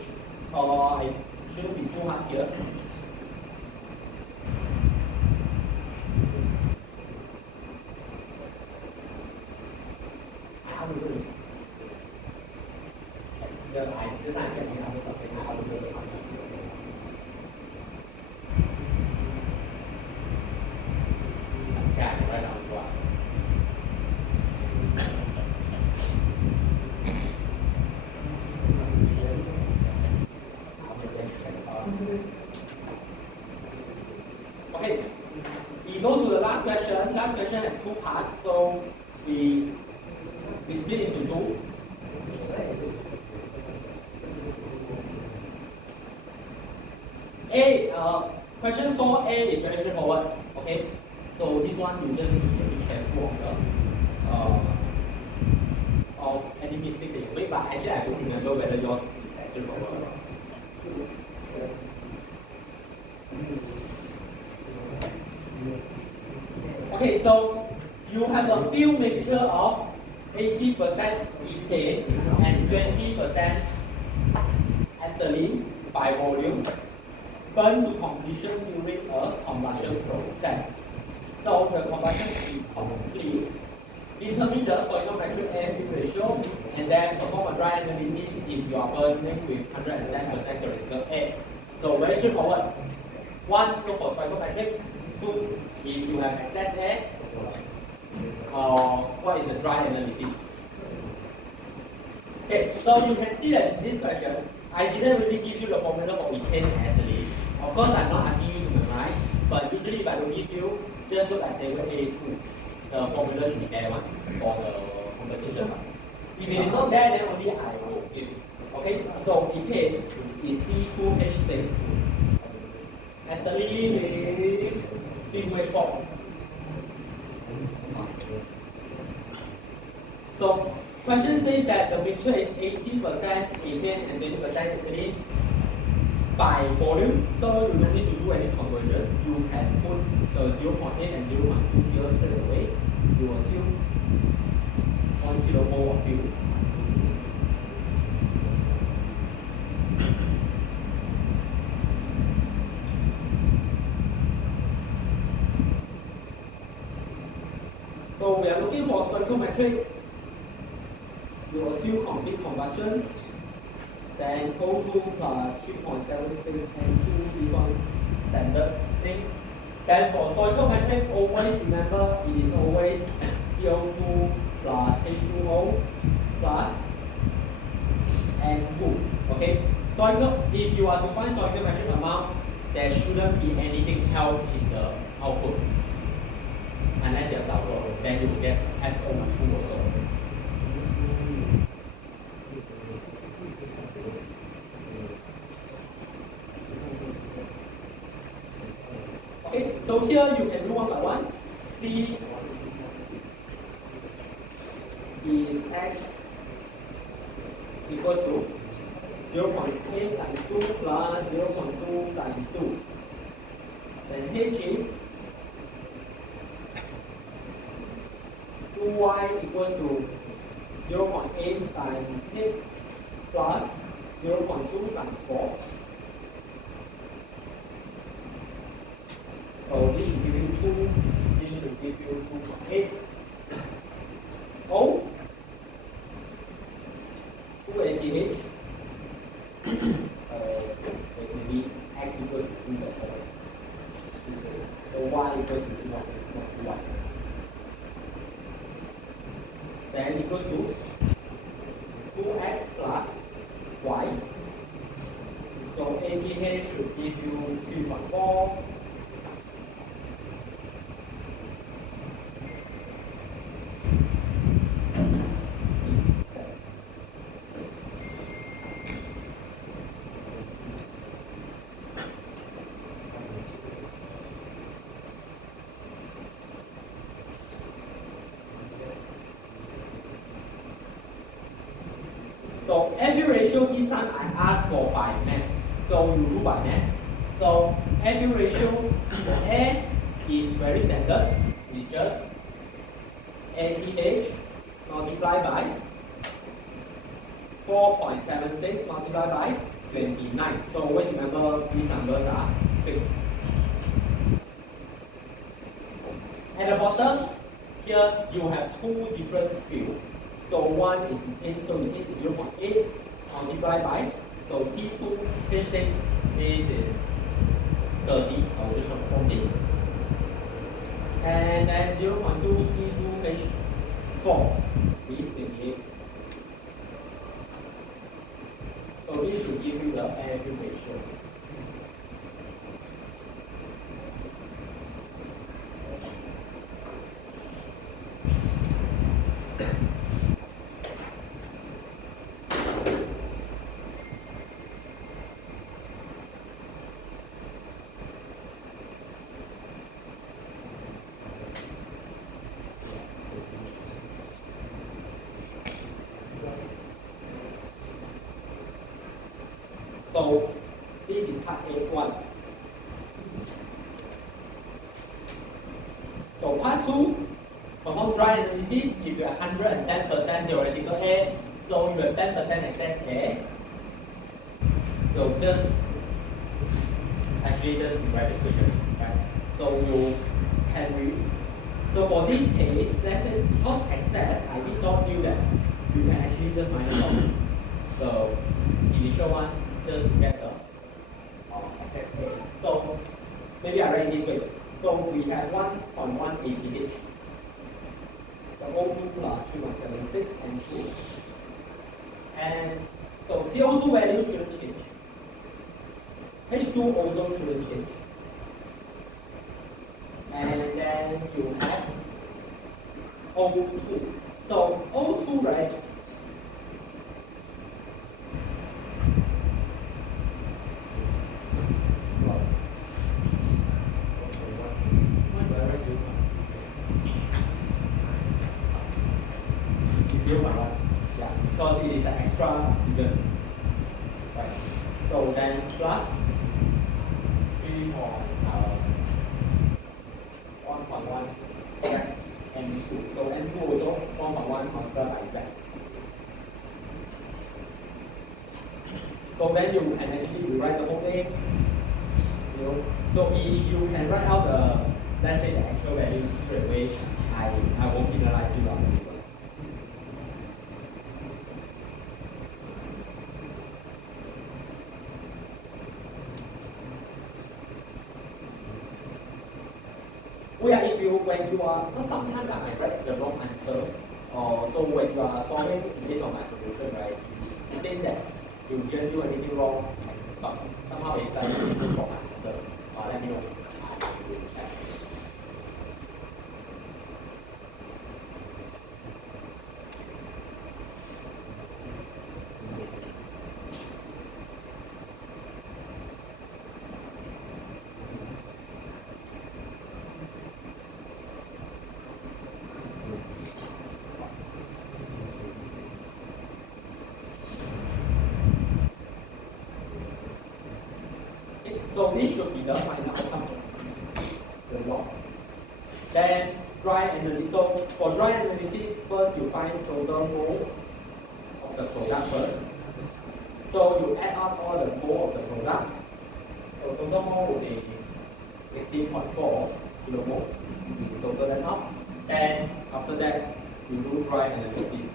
I shouldn't be too hard here. How do you do it? I just answered you have something. How do you do it? Okay, I can write down as well. Okay, we go to the last question. Last question has two parts, so we split into two. Question 4A is very straightforward. Okay, so this one you just need to be careful of any mistake that you make. But actually, I don't remember whether yours is as straightforward. Okay, so you have a few mixture of 80% ethane and 20% ethylene by volume burn to completion during a combustion process. So the combustion is complete. Determine the stoichiometric air fuel ratio and then perform a dry analysis if you are burning with 110% theoretical air. So very straightforward. One, go for stoichiometric. Two, if you have excess air, what is the dry analysis? Okay, so you can see that in this question, I didn't really give you the formula for ethane and ethylene. Of course, I'm not asking you to memorize, but usually if I don't give you, just look at table A2. The formula should be there one for the competition. If it is not there, then only I will give. Okay, so ethane is C2H6. Ethylene is C2H4. So question says that the mixture is 80% ethane and 20% ethylene by volume. So you don't need to do any conversion. You can put the 0.8 and 0.2 here straight away. You assume 1 kilomole of fuel. So we are looking for stoichiometric. You assume complete combustion. Then O2 plus 3.76 N2, this one standard thing. Then for stoichiometric, always remember it is always CO2 plus H2O plus N2. Okay? If you are to find stoichiometric amount, there shouldn't be anything else in the output. Unless you have sulfur, then you will get SO2 also. Okay, so here you can do one by one. C is X equals to 0.8 times 2 plus 0.2 times 2. Then H is 2y equals to 0.8 times 6 plus 0.2 times 4. So this should give you 2, this should give you 2.8. O, 2 ATH, maybe X equals to 2, that's all. So Y equals to 2, not 2y. Then equals to 2x plus y. So ATH should give you 3.4. So every ratio this time I ask for by mass. So you do by mass. So every ratio for A is very standard. It's just ATH multiplied by 4.76 multiplied by 29. So always remember these numbers are fixed. At the bottom, here you have two different fields. So one is retained, so retain 0.8 multiplied by, so C2, H6, this is 30, I will just transform this. And then 0.2 C2, H4 is 28. So this should give you the average ratio. So this is part A1. So part 2, perform dry analysis. If you are 110% theoretical A, so you have 10% excess A. So just write the equation. Right? So you can read. So for this case, let's say because excess, I did not knew that you can actually just minus off. So initial one. Just to get the excess A. So maybe I write it this way. So we have 1.1 ATH. So O2 plus 3.76 and 2. And so CO2 value shouldn't change. H2 also shouldn't change. And then you have O2. So O2, right? Yeah, because it is an extra oxygen. Right. So then plus 1.1 N2. So N2 also 1.1 multiplied by Z. So then you can actually rewrite the whole thing. So if you can write out the, let's say the actual value straight away, I won't penalize you on this one. Oh yeah, if you when you are, because sometimes I might write the wrong answer. So when you are solving based on my solution, right? You think that you didn't do anything wrong, but somehow it's like you look for my answer. Let me know. I will check. So this should be the final outcome, the log. Then dry analysis. So for dry analysis, first you find total mole of the product first. So you add up all the mole of the product. So total mole will be 16.4 kilomole. You total that up. And after that, you do dry analysis.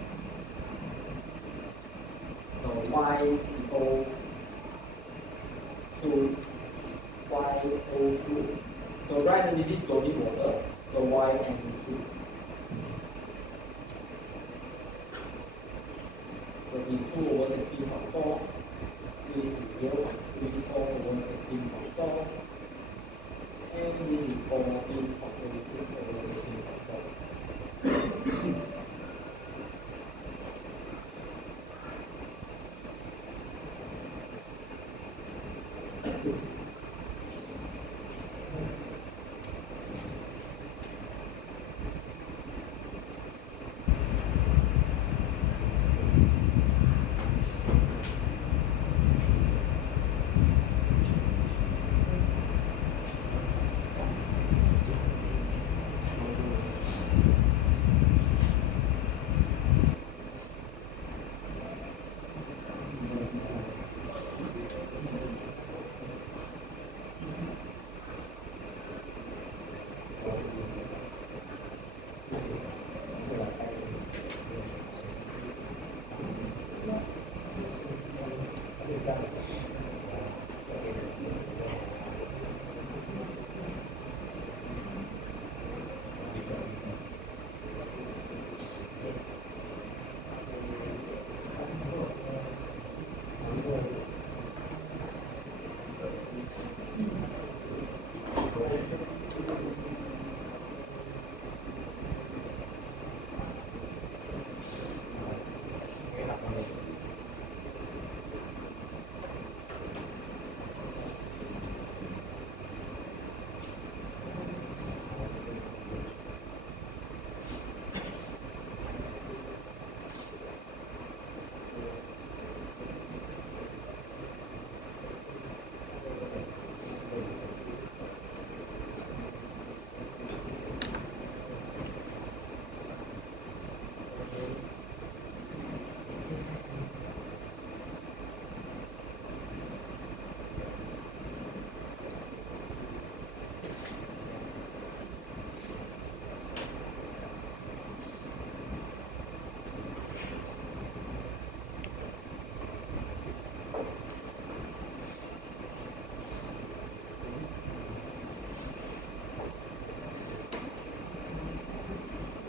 So YCO2 YO2. So dry analysis don't need water. So YN2. So this 2 over 16.4 is 0.34 over 16.4. And this is 14.36 over 16.4.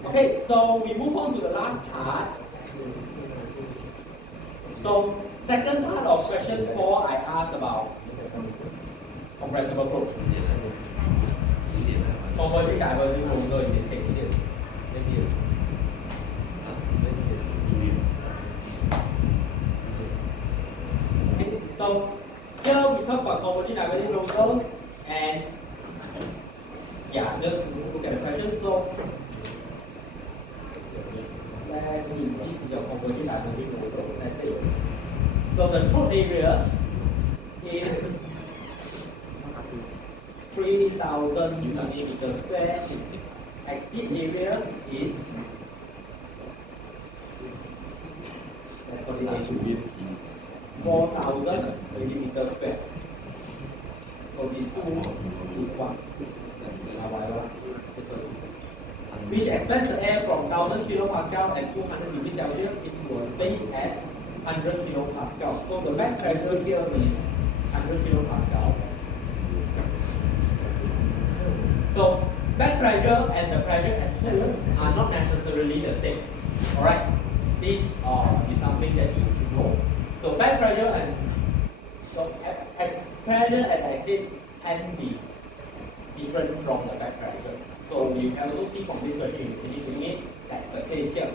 Okay, so we move on to the last part. So second part of question 4, I asked about compressible flow. Converging diverging closure in this case. Okay, so here we talk about converging diverging closure, and yeah, just look at the question. So let's see, this is your converging diverging closure. Let's see. So the throat area is 3,000 millimeters square. Exit area is, let's call it 4,000 millimeters square. So this 2 is 1. Which expands the air from 1,000 kilopascal and 200 degrees Celsius into a space at 100 kilopascal. So the back pressure here is 100 kilopascal. So back pressure pressure and the pressure at 2 are not necessarily the same. Alright? This is something that you should know. So back pressure and pressure at exit can be different from the back pressure. So you can also see from this question you finish doing it, that's the case here.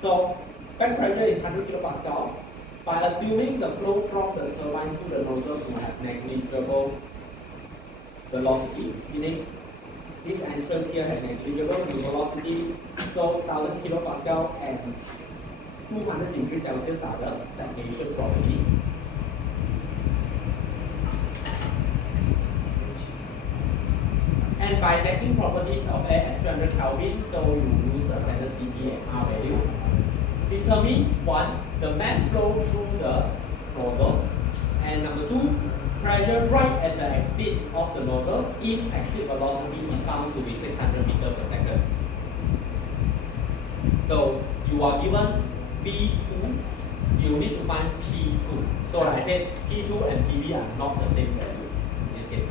So back pressure is 100 kilopascal. By assuming the flow from the turbine to the nozzle to have negligible velocity, meaning this entrance here has negligible velocity, so 1000 kilopascal and 200 degrees Celsius are the stagnation properties. And by taking properties of air at 300 Kelvin, so you use the standard Cp and R value. Determine 1, the mass flow through the nozzle, and number 2, pressure right at the exit of the nozzle if exit velocity is found to be 600 meters per second. So you are given V2, you need to find P2. So like I said, P2 and PV are not the same value in this case.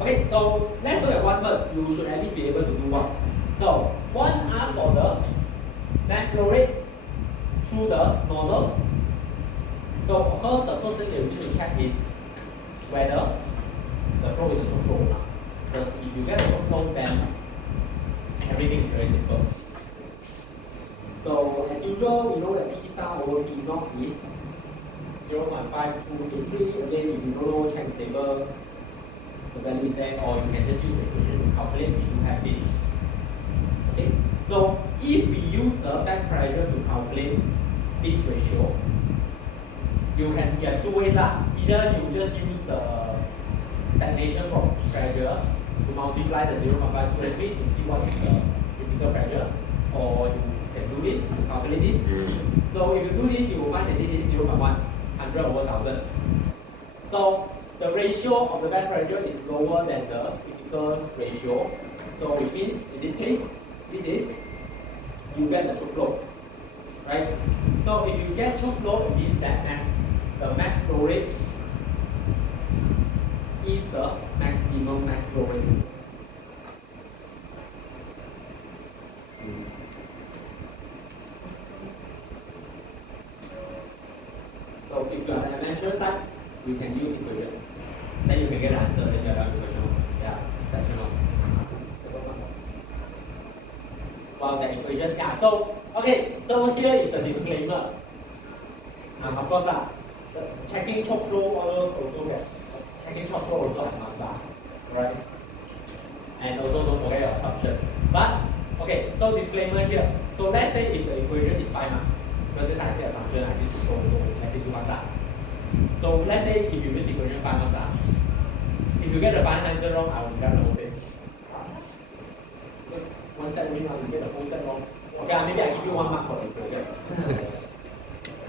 Okay, so let's look at one first. You should at least be able to do one. So one asks for the mass flow rate through the nozzle. So of course the first thing that you need to check is whether the flow is a choke flow or not. Because if you get a choke flow, then everything is very simple. So as usual, we know that P star over P naught is 0.5283. Again, if you don't know, check the table. The value is there, or you can just use the equation to calculate if you have this. Okay, so if we use the back pressure to calculate this ratio, you have two ways lah. Either you just use the stagnation from pressure to multiply the 0.523 to see what is the critical pressure, or you can do this to calculate this. So if you do this, you will find that this is 0.1, 100 over 1000. So the ratio of the back pressure is lower than the critical ratio. So which means in this case, this is you get the choke flow, right? So if you get choke flow, it means that the mass flow rate is the maximum mass flow rate. So if you are on the amateur side, you can use equation. Then you can get the answer, then you are done with question 1. Yeah, section 1. Well, the equation, yeah, so, okay, so here is the disclaimer. Of course, checking choke flow also get, checking choke flow also advanced, right? And also don't forget your assumption. But, okay, so disclaimer here. So let's say if the equation is 5 marks, because just I say assumption, I say choke flow, so let's say 2 marks. So let's say if you use equation 5 marks, if you get the final answer wrong, I will grab the whole thing. Just one step win, you get the whole step wrong. Okay, maybe I give you 1 mark for the equation.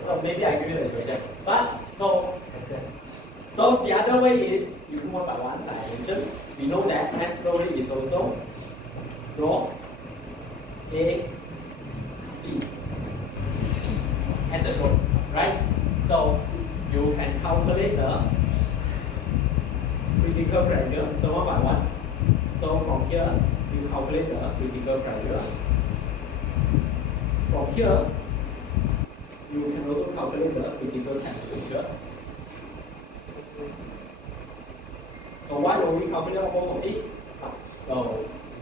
So maybe I give you the equation. But so the other way is you do 1 by 1 dimension. We know that mass flow rate is also rho A C at the choke, right? So you can calculate the critical pressure, so 1 by 1. So from here, you calculate the critical pressure. From here, you can also calculate the critical temperature. So why don't we calculate all of this? So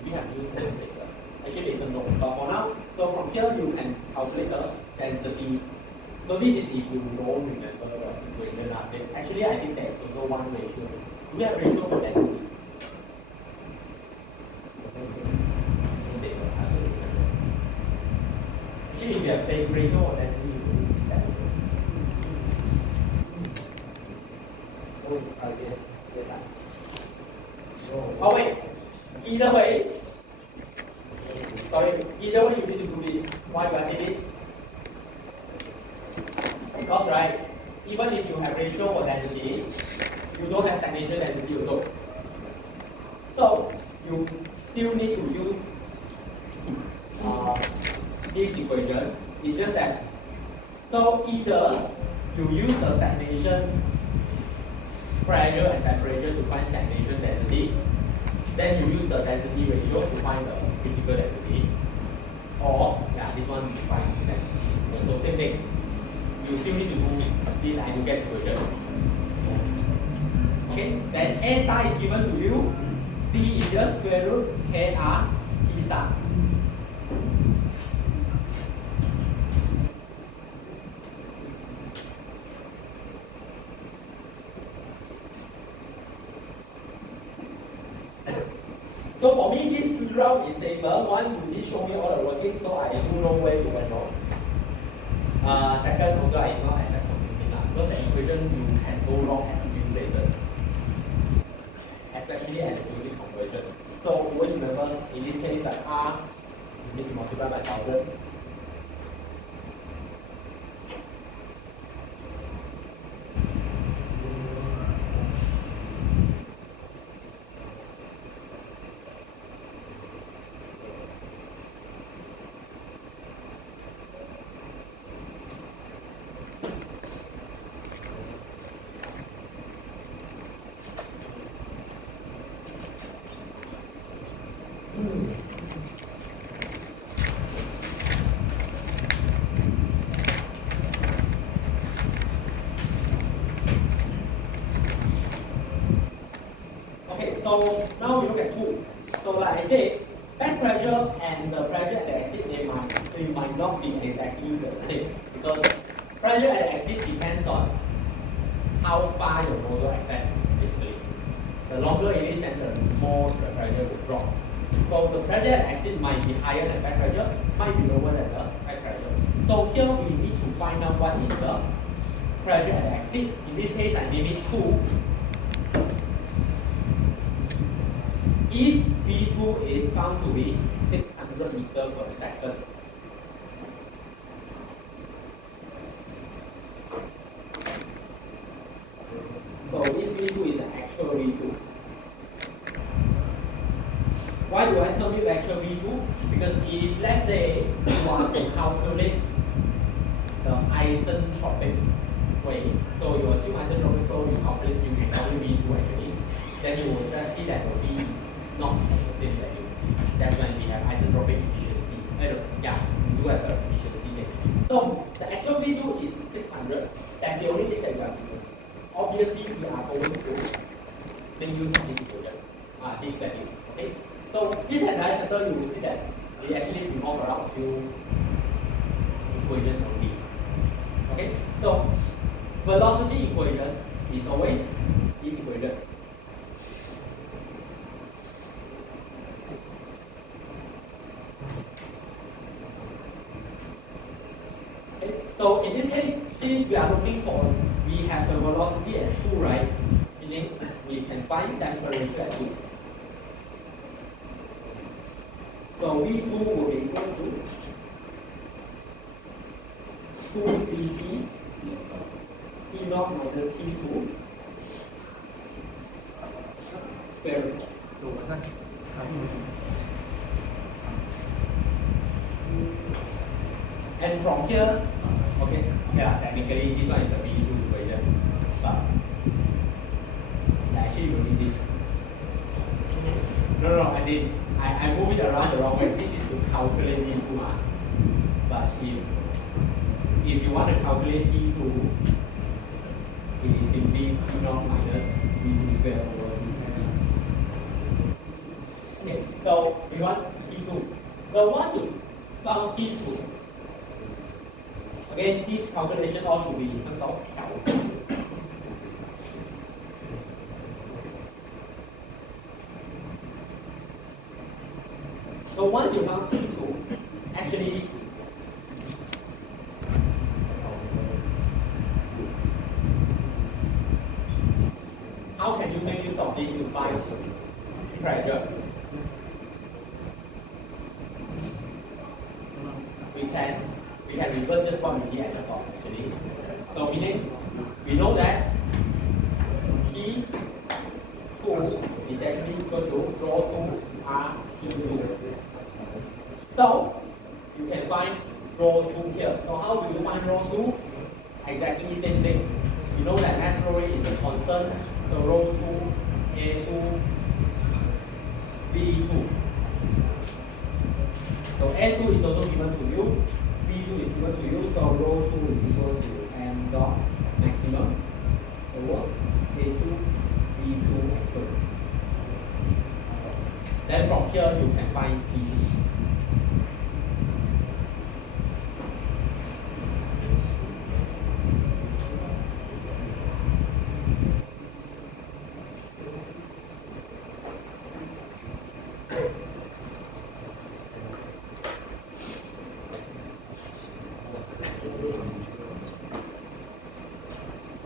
we have used this data. Actually, it's a no, but for now, so from here you can calculate the density. So this is if you don't remember the equation. Actually, I think there's also one ratio. We have ratio for density. Actually, if you have same ratio or density, you will use that. Oh wait, either way, either way you need to do this. Why do I say this? Because right, even if you have ratio for density, you don't have stagnation density also. So you still need to use this equation. It's just that, so either you use the stagnation pressure and temperature to find stagnation density, Then you use the density ratio to find the critical density. Or, yeah, this one you find that. So same thing. You still need to do this and you get equation. Okay, then A star is given to you. C is just square root KR T star. So for me, this route is safer. One, you did show me all the working, so I do know where you went wrong. Second, also it's not exact convincing because the equation you can go wrong at a few places, especially at the unit conversion. So always remember, in this case, like R, you need to multiply by 1000. So now we look at two. So like I said, back pressure and the pressure at the exit, they might not be exactly the same because pressure at the exit depends on how far your nozzle extends, basically. The longer it is, and the more the pressure will drop. So the pressure at the exit might be higher than back pressure, might be lower than the back pressure. So here we need to find out what is the pressure at the exit. In this case, I name it 2. If V2 is found to be 600 meters per second, so this V2 is an actual V2. Why do I term it actual V2? Because if let's say you want to calculate the isentropic way, so you assume isentropic flow, you can calculate V2 actually, then you will see that the V is not the same value. That's when we have isentropic efficiency. Yeah, we do have the efficiency thing. So the actual V2 is 600. That's the only thing that we are given. Obviously, we are going to make use of this equation, this value. Okay. So this entire chapter, you will see that we actually revolve around a few equations only. Okay. So velocity equation is always this equation. So in this case, since we are looking for, we have the velocity as 2, right? Meaning we can find temperature at 2. So V2 will be equal to 2 Cp T0 minus T2 square root. And from here, okay, technically this one is the V2 equation, but actually we need this. No, I think I move it around the wrong way. This is to calculate V2, but if you want to calculate T2, it is simply T0 minus V2 squared over T2. Okay, so we want T2. So once you found T2, again, this calculation all should be in terms of calculation. So once you found T2, actually, how can you make use of this to find pressure? We can reverse just what we did at the top actually. So meaning we know that T2 is actually equal to rho 2 R T2. So you can find rho 2 here. So how do you find rho 2? Exactly the same thing. You know that mass flow rate is a constant. So rho 2 A2 V2. So A2 is also given to you, V2 is given to you, so rho 2 is equal to M dot maximum over A2, V2 actual. Then from here you can find P2.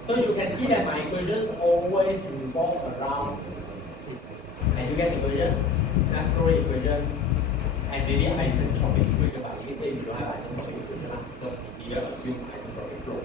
So you can see that my equations always revolve around, and you get equation, Nash-Roy equation, and maybe isentropic equation, but if you don't have isentropic equation, because we here assume isentropic flow.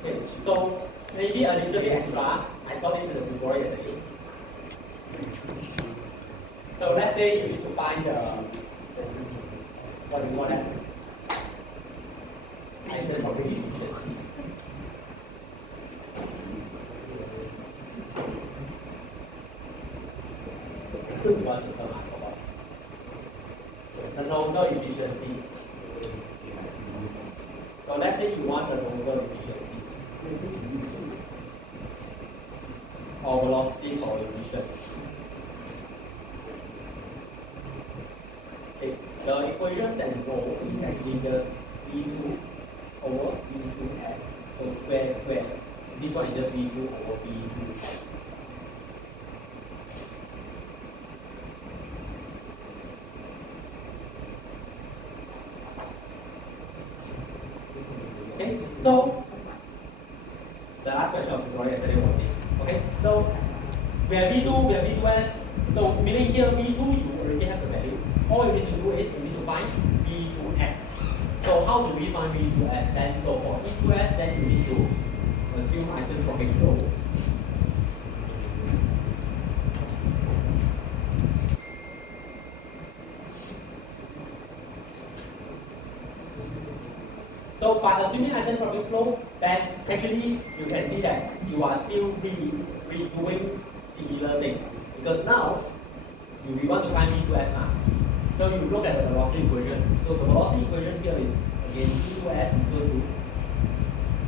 Okay, so maybe a little bit extra. I thought this is a tutorial yesterday. So let's say you need to find the what do you want that? Isentropic efficiency. This is what the term I forgot. The nozzle efficiency. So let's say you want the nozzle efficiency or velocity coefficient. Okay, the equation that you know is actually just V2 over V2S. So square. This one is just V2 over V2S. Okay, so the last question of tutorial yesterday was this. Okay, so we have V2, we have V2S. So meaning here V2 you already have the value. All you need to do is you need to find V2S. So how do we find V2S then? So for V2S then you need to assume isentropic flow. So by assuming isentropic flow, then actually you can see that you are still redoing similar thing. Because now we want to find V2S now. So you look at the velocity equation. So the velocity equation here is again V2S equals to.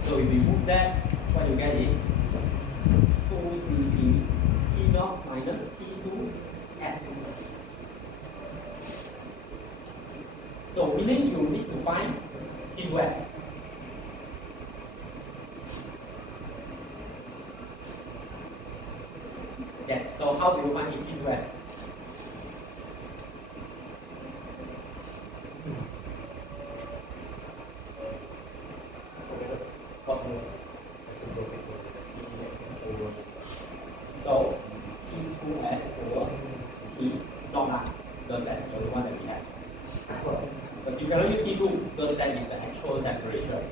So if we move that, what you get is 2Cp T0 minus T2S. So meaning you need to find T2S. Yes, so how do you find T2S? So T2S over T not lah, because that's the only one that we have. But you cannot use T2 because that is the actual temperature.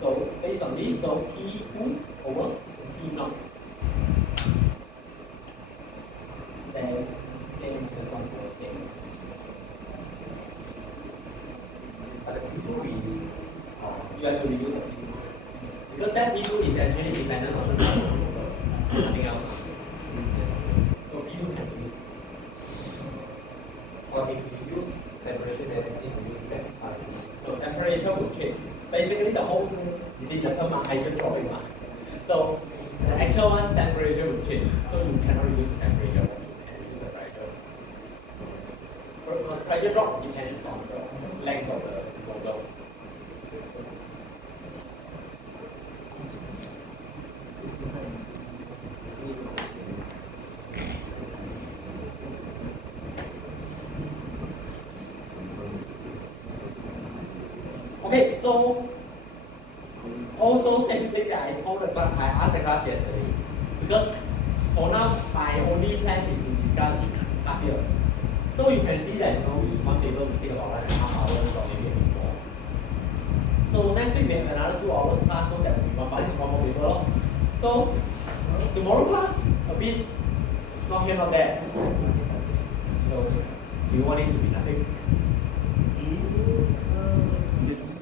So based on this, so T2 over T0. Then change the one for change. But the T2 is you have to reduce the T2 because that T2 is actually dependent on the nothing else. So T2 can reduce. Or if you use temperature, then if you use that, so temperature will change. Basically, the whole you see the term isentropic one. So the actual one temperature will change. So you cannot reduce the temperature. Pressure drop depends on the length of the nozzle. Okay, so also same thing that I told the class, I asked the class yesterday. Because for now, my only plan is to discuss past year. So you can see that we must be able to take about like half hours or maybe a bit more. So next week we have another 2 hours class, so that will be one more paper lor. So tomorrow class a bit not here not there. So do you want it to be nothing? Yes.